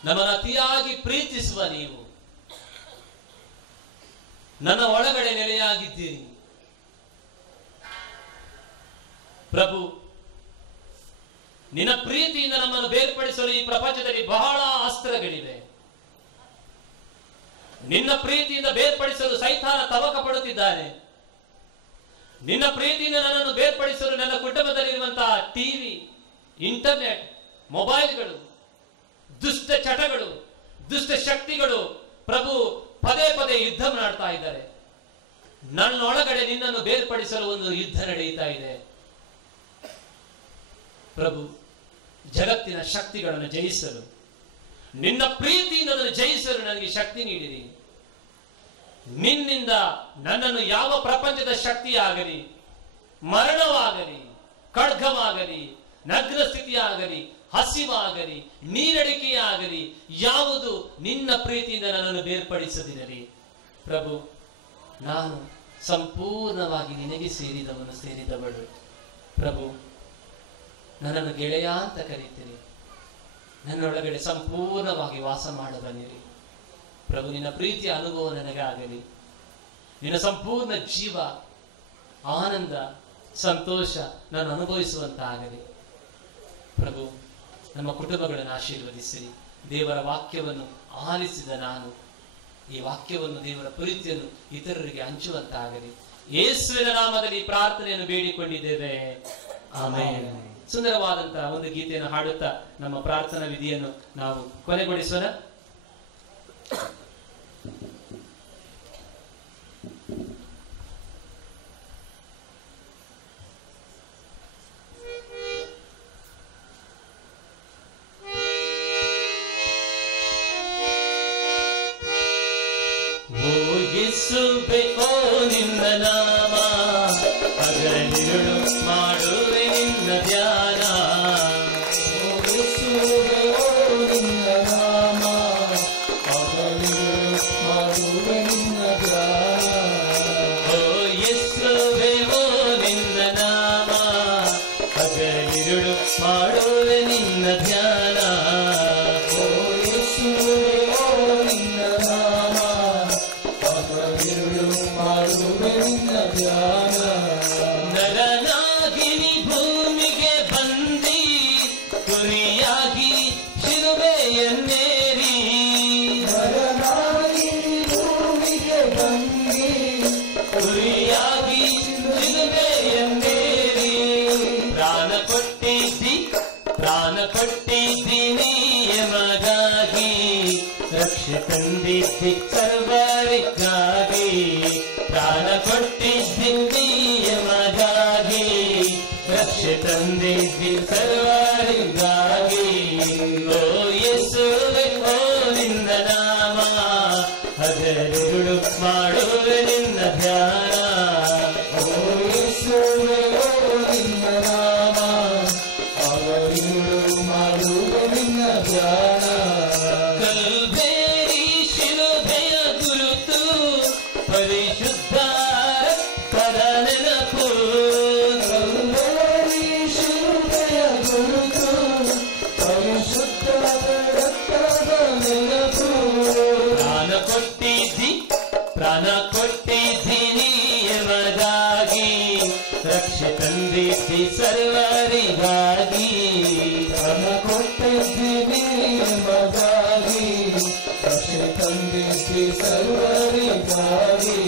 ನಮ್ಮನ್ನು ಅತಿಯಾಗಿ ಪ್ರೀತಿಸುವ ನೀವು ನನ್ನ ಒಳಗಡೆ ನೆಲೆಯಾಗಿದ್ದೀರಿ ಪ್ರಭು. ನಿನ್ನ ಪ್ರೀತಿಯಿಂದ ನಮ್ಮನ್ನು ಬೇರ್ಪಡಿಸಲು ಈ ಪ್ರಪಂಚದಲ್ಲಿ ಬಹಳ ಅಸ್ತ್ರಗಳಿವೆ. ನಿನ್ನ ಪ್ರೀತಿಯಿಂದ ಬೇರ್ಪಡಿಸಲು ಸೈತಾನ ತವಕ ಪಡುತ್ತಿದ್ದಾನೆ. ನಿನ್ನ ಪ್ರೀತಿಯಿಂದ ನನ್ನನ್ನು ಬೇರ್ಪಡಿಸಲು ನನ್ನ ಕುಟುಂಬದಲ್ಲಿರುವಂತಹ ಟಿವಿ, ಇಂಟರ್ನೆಟ್, ಮೊಬೈಲ್ಗಳು, ದುಷ್ಟ ಚಟಗಳು, ದುಷ್ಟ ಶಕ್ತಿಗಳು ಪ್ರಭು ಪದೇ ಪದೇ ಯುದ್ಧ ಮಾಡ್ತಾ ಇದ್ದಾರೆ. ನನ್ನೊಳಗಡೆ ನಿನ್ನನ್ನು ಬೇರ್ಪಡಿಸಲು ಒಂದು ಯುದ್ಧ ನಡೆಯುತ್ತಾ ಇದೆ ಪ್ರಭು. ಜಗತ್ತಿನ ಶಕ್ತಿಗಳನ್ನು ಜಯಿಸಲು, ನಿನ್ನ ಪ್ರೀತಿಯಿಂದ ಅದನ್ನು ಜಯಿಸಲು ನನಗೆ ಶಕ್ತಿ ನೀಡಿರಿ. ನಿನ್ನಿಂದ ನನ್ನನ್ನು ಯಾವ ಪ್ರಪಂಚದ ಶಕ್ತಿಯಾಗಲಿ, ಮರಣವಾಗಲಿ, ಖಡ್ಗವಾಗಲಿ, ನಗ್ನ ಸ್ಥಿತಿಯಾಗಲಿ, ಹಸಿವಾಗಲಿ, ನೀರಡಿಕೆಯಾಗಲಿ, ಯಾವುದು ನಿನ್ನ ಪ್ರೀತಿಯಿಂದ ನನ್ನನ್ನು ಬೇರ್ಪಡಿಸದಿರಲಿ ಪ್ರಭು. ನಾನು ಸಂಪೂರ್ಣವಾಗಿ ನಿನಗೆ ಸೇರಿದವಳು ಪ್ರಭು. ನನ್ನನ್ನು ಗೆಳೆಯ ಅಂತ ಕರೀತೀರಿ. ನನ್ನೊಳಗಡೆ ಸಂಪೂರ್ಣವಾಗಿ ವಾಸ ಮಾಡಬನ್ನಿರಿ ಪ್ರಭು. ನಿನ್ನ ಪ್ರೀತಿಯ ಅನುಭವ ನನಗೆ ಆಗಲಿ. ನಿನ್ನ ಸಂಪೂರ್ಣ ಜೀವ, ಆನಂದ, ಸಂತೋಷ ನಾನು ಅನುಭವಿಸುವಂತಾಗಲಿ ಪ್ರಭು. ನಮ್ಮ ಕುಟುಂಬಗಳನ್ನು ಆಶೀರ್ವದಿಸಿರಿ. ದೇವರ ವಾಕ್ಯವನ್ನು ಆಲಿಸಿದ ನಾನು ಈ ವಾಕ್ಯವನ್ನು, ದೇವರ ಪ್ರೀತಿಯನ್ನು ಇತರರಿಗೆ ಹಂಚುವಂತಾಗಲಿ. ಯೇಸುವಿನ ನಾಮದಲ್ಲಿ ಪ್ರಾರ್ಥನೆಯನ್ನು ಬೇಡಿಕೊಂಡಿದ್ದೇವೆ, ಆಮೆನ್. ಸುಂದರವಾದಂತಹ ಒಂದು ಗೀತೆಯನ್ನು ಹಾಡುತ್ತಾ ನಮ್ಮ ಪ್ರಾರ್ಥನಾ ವಿಧಿಯನ್ನು ನಾವು ಕೊನೆಗೊಳಿಸೋಣ. ಯೇಸುವೇ ಓ ನಿನ್ನ ನಾಮ, ಹಗಲಿರುಳು ಮಾಡುವೆ ನಿನ್ನ ಧ್ಯಾನ. ಓ ಯೇಸುವೇ ಓ ನಿನ್ನ ನಾಮ, ಹಗಲಿರುಳು ಮಾಡುವೆ ನಿನ್ನ ಧ್ಯಾನ. ಓ ಯೇಸುವೇ ಓ ನಿನ್ನ ನಾಮ, ಹಗಲಿರುಳು ಮಾಡುವೆ ನಿನ್ನ ಧ್ಯಾನ. ಓ ಯೇಸುವೇ ಓ ನಿನ್ನ ನಾಮ, ಹಗಲಿರುಳು ಮಾಡುವೆ ನಿನ್ನ ಧ್ಯಾನ. ನರನಾಗಿ ನೀ ಭೂಮಿಗೆ ಬಂದಿ, ಕುರಿಯಾಗಿ ಶಿಲುಬೆಯನ್ನೇರಿ. ನರನಾಗಿ ಭೂಮಿಗೆ ಬಂದಿ, ಕುರಿಯಾಗಿ ಶಿಲುಬೆಯನ್ನೇರಿ. ಪ್ರಾಣ ಕೊಟ್ಟಿದ್ದೀನಿ ಎಮಗಾಗಿ, ರಕ್ಷೆ ತಂದಿದ್ದಿ ಸರ್ವರಿಗಾಗಿ, ಪ್ರಾಣ ಕೊಟ್ಟಿದ್ದಿ ನಿಯಮಗಾಗಿ. ರಕ್ಷೆ ತಂದಿದ್ದಿ ಸರ್ವರಿಗಾಗಿ, ಓ ಯೇಸುವೆ ಓ ನಿನ್ನ ನಾಮ, ಹಗಲಿರುಳು ಮಾಡುವೆ ನಿನ್ನ ಧ್ಯಾನ. ಓ ಯೇಸುವೇ ಓ ನಿನ್ನ ನಾಮ, ಹಗಲಿರುಳು ಮಾಡುವೆ ನಿನ್ನ ಧ್ಯಾನ. ಕಲ್ವೇರಿ ಶಿಲುಬೆಯ ಗುರುತು, ಪರಿಶುದ್ಧ ರಕ್ತದ ನೆನಪು. ಕಲ್ವೇರಿ ಶಿಲುಬೆಯ ಗುರುತು, ಪರಿಶುದ್ಧ ರಕ್ತದ ನೆನಪು. ಪ್ರಾಣ ಕೊಟ್ಟಿದ್ದಿ ನಿಯಮಗಾಗಿ, ರಕ್ಷೆ ತಂದಿದ್ದಿ ಸರ್ವರಿಗಾಗಿ. ಪ್ರಾಣ ಕೊಟ್ಟಿದ್ದಿ ನಿಯಮಗಾಗಿ, ರಕ್ಷೆ ತಂದಿದ್ದಿ ಸರ್ವರಿಗಾಗಿ.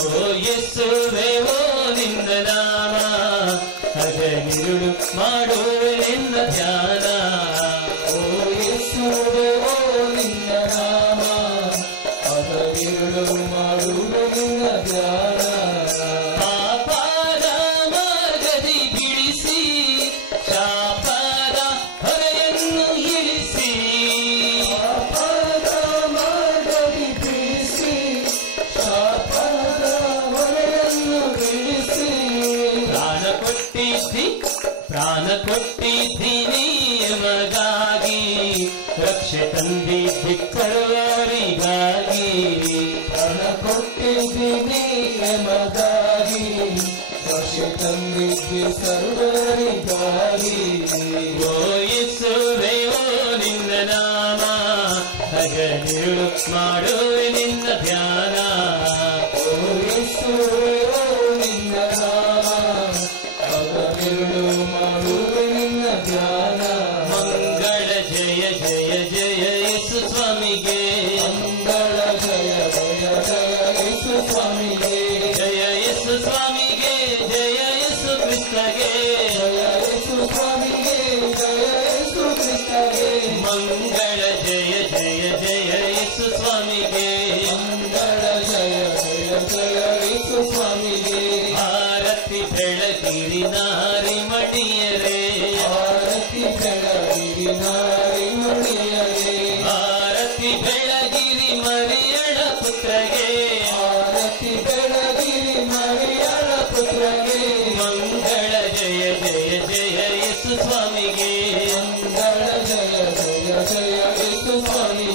ಓ ಯೇಸುವೇ ಓ ನಿನ್ನ ನಾಮ, ಹಗಲಿರುಳು ಮಾಡುವೆ ನಿನ್ನ ಧ್ಯಾನ. ಓ ಯೇಸುವೇ ಓ ನಿನ್ನ ನಾಮ, ಹಗಲಿರುಳು ಮಾಡುವೆ ನಿನ್ನ ಧ್ಯಾನ. ಪಾಪದ ಮಾರ್ಗದಿ ಬಿಡಿಸಿ, ಶಾಪದ ಹೊರೆಯನ್ನು ಇಳಿಸಿ. ಪಾಪದ ಮಾರ್ಗದಿ ಬಿಡಿಸಿ, ಶಾಪದ ಹೊರೆಯನ್ನು ಬಿಡಿಸಿ. ಪ್ರಾಣ ಕೊಟ್ಟಿದ್ದಿ ನಿಯಮಗಾಗಿ, ರಕ್ಷೆ ತಂದಿದ್ದಿ ಸರ್ವರಿಗಾಗಿ. ಪ್ರಾಣ ಕೊಟ್ಟಿದ್ದಿ ನಿಯಮಗಾಗಿ, ರಕ್ಷೆ ತಂದಿದ್ದಿ ಸರ್ವರಿಗಾಗಿ. ಓ ಯೇಸುವೇ ಓ ನಿನ್ನ ನಾಮ, ಹಗಲಿರುಳು ಮಾಡುವೆ ನಿನ್ನ ಧ್ಯಾನ. ಓ ಯೇಸುವೇ ಓ ನಿನ್ನ ನಾಮ, ಹಗಲಿರುಳು ಮಾಡುವೆ ನಿನ್ನ ಧ್ಯಾನ. ಮಂಗಳ ಜಯ ಜಯ ಜಯ ಯೇಸು ಸ್ವಾಮಿಗೆ, ಮಂಗಳ ಜಯ ಜಯ ಜಯ ಯೇಸು ಸ್ವಾಮಿಗೆ. ಜಯ ಯೇಸು ಸ್ವಾಮಿಗೆ, ಜಯ ಯೇಸು ಕ್ರಿಸ್ತಗೆ. ಜಯ ಯೇಸು ಸ್ವಾಮಿಗೆ, ಜಯ ಯೇಸು ಕ್ರಿಸ್ತಗೆ. ಮಂಗಳ ಜಯ ಜಯ ಜಯ ಯೇಸು ಸ್ವಾಮಿಗೆ. ಮಂಗಳ ಜಯ ಜಯ ಜಯ ಯೇಸು ಸ್ವಾಮಿಗೆ. ಆರತಿ ಬೆಳಗಿರಿ ನಾರಿ ಮಣಿಯರೇ, ಆರತಿ ಬೆಳಗಿರಿ ನಾರಿ ಮಣಿಯರೇ. ಆರತಿ ಬೆಳಗಿರಿ ಮರಿಯಳ ಪುತ್ರಗೆ. ಆರತಿ ಬೆಳಗಿರಿ ಮರಿಯಳ ಪುತ್ರಗೆ. ಮಂಗಳ ಜಯ ಜಯ ಜಯ ಯೇಸು ಸ್ವಾಮಿಗೆ. ಮಂಗಳ ಜಯ ಜಯ ಜಯ ಯೇಸು ಸ್ವಾಮಿಗೆ.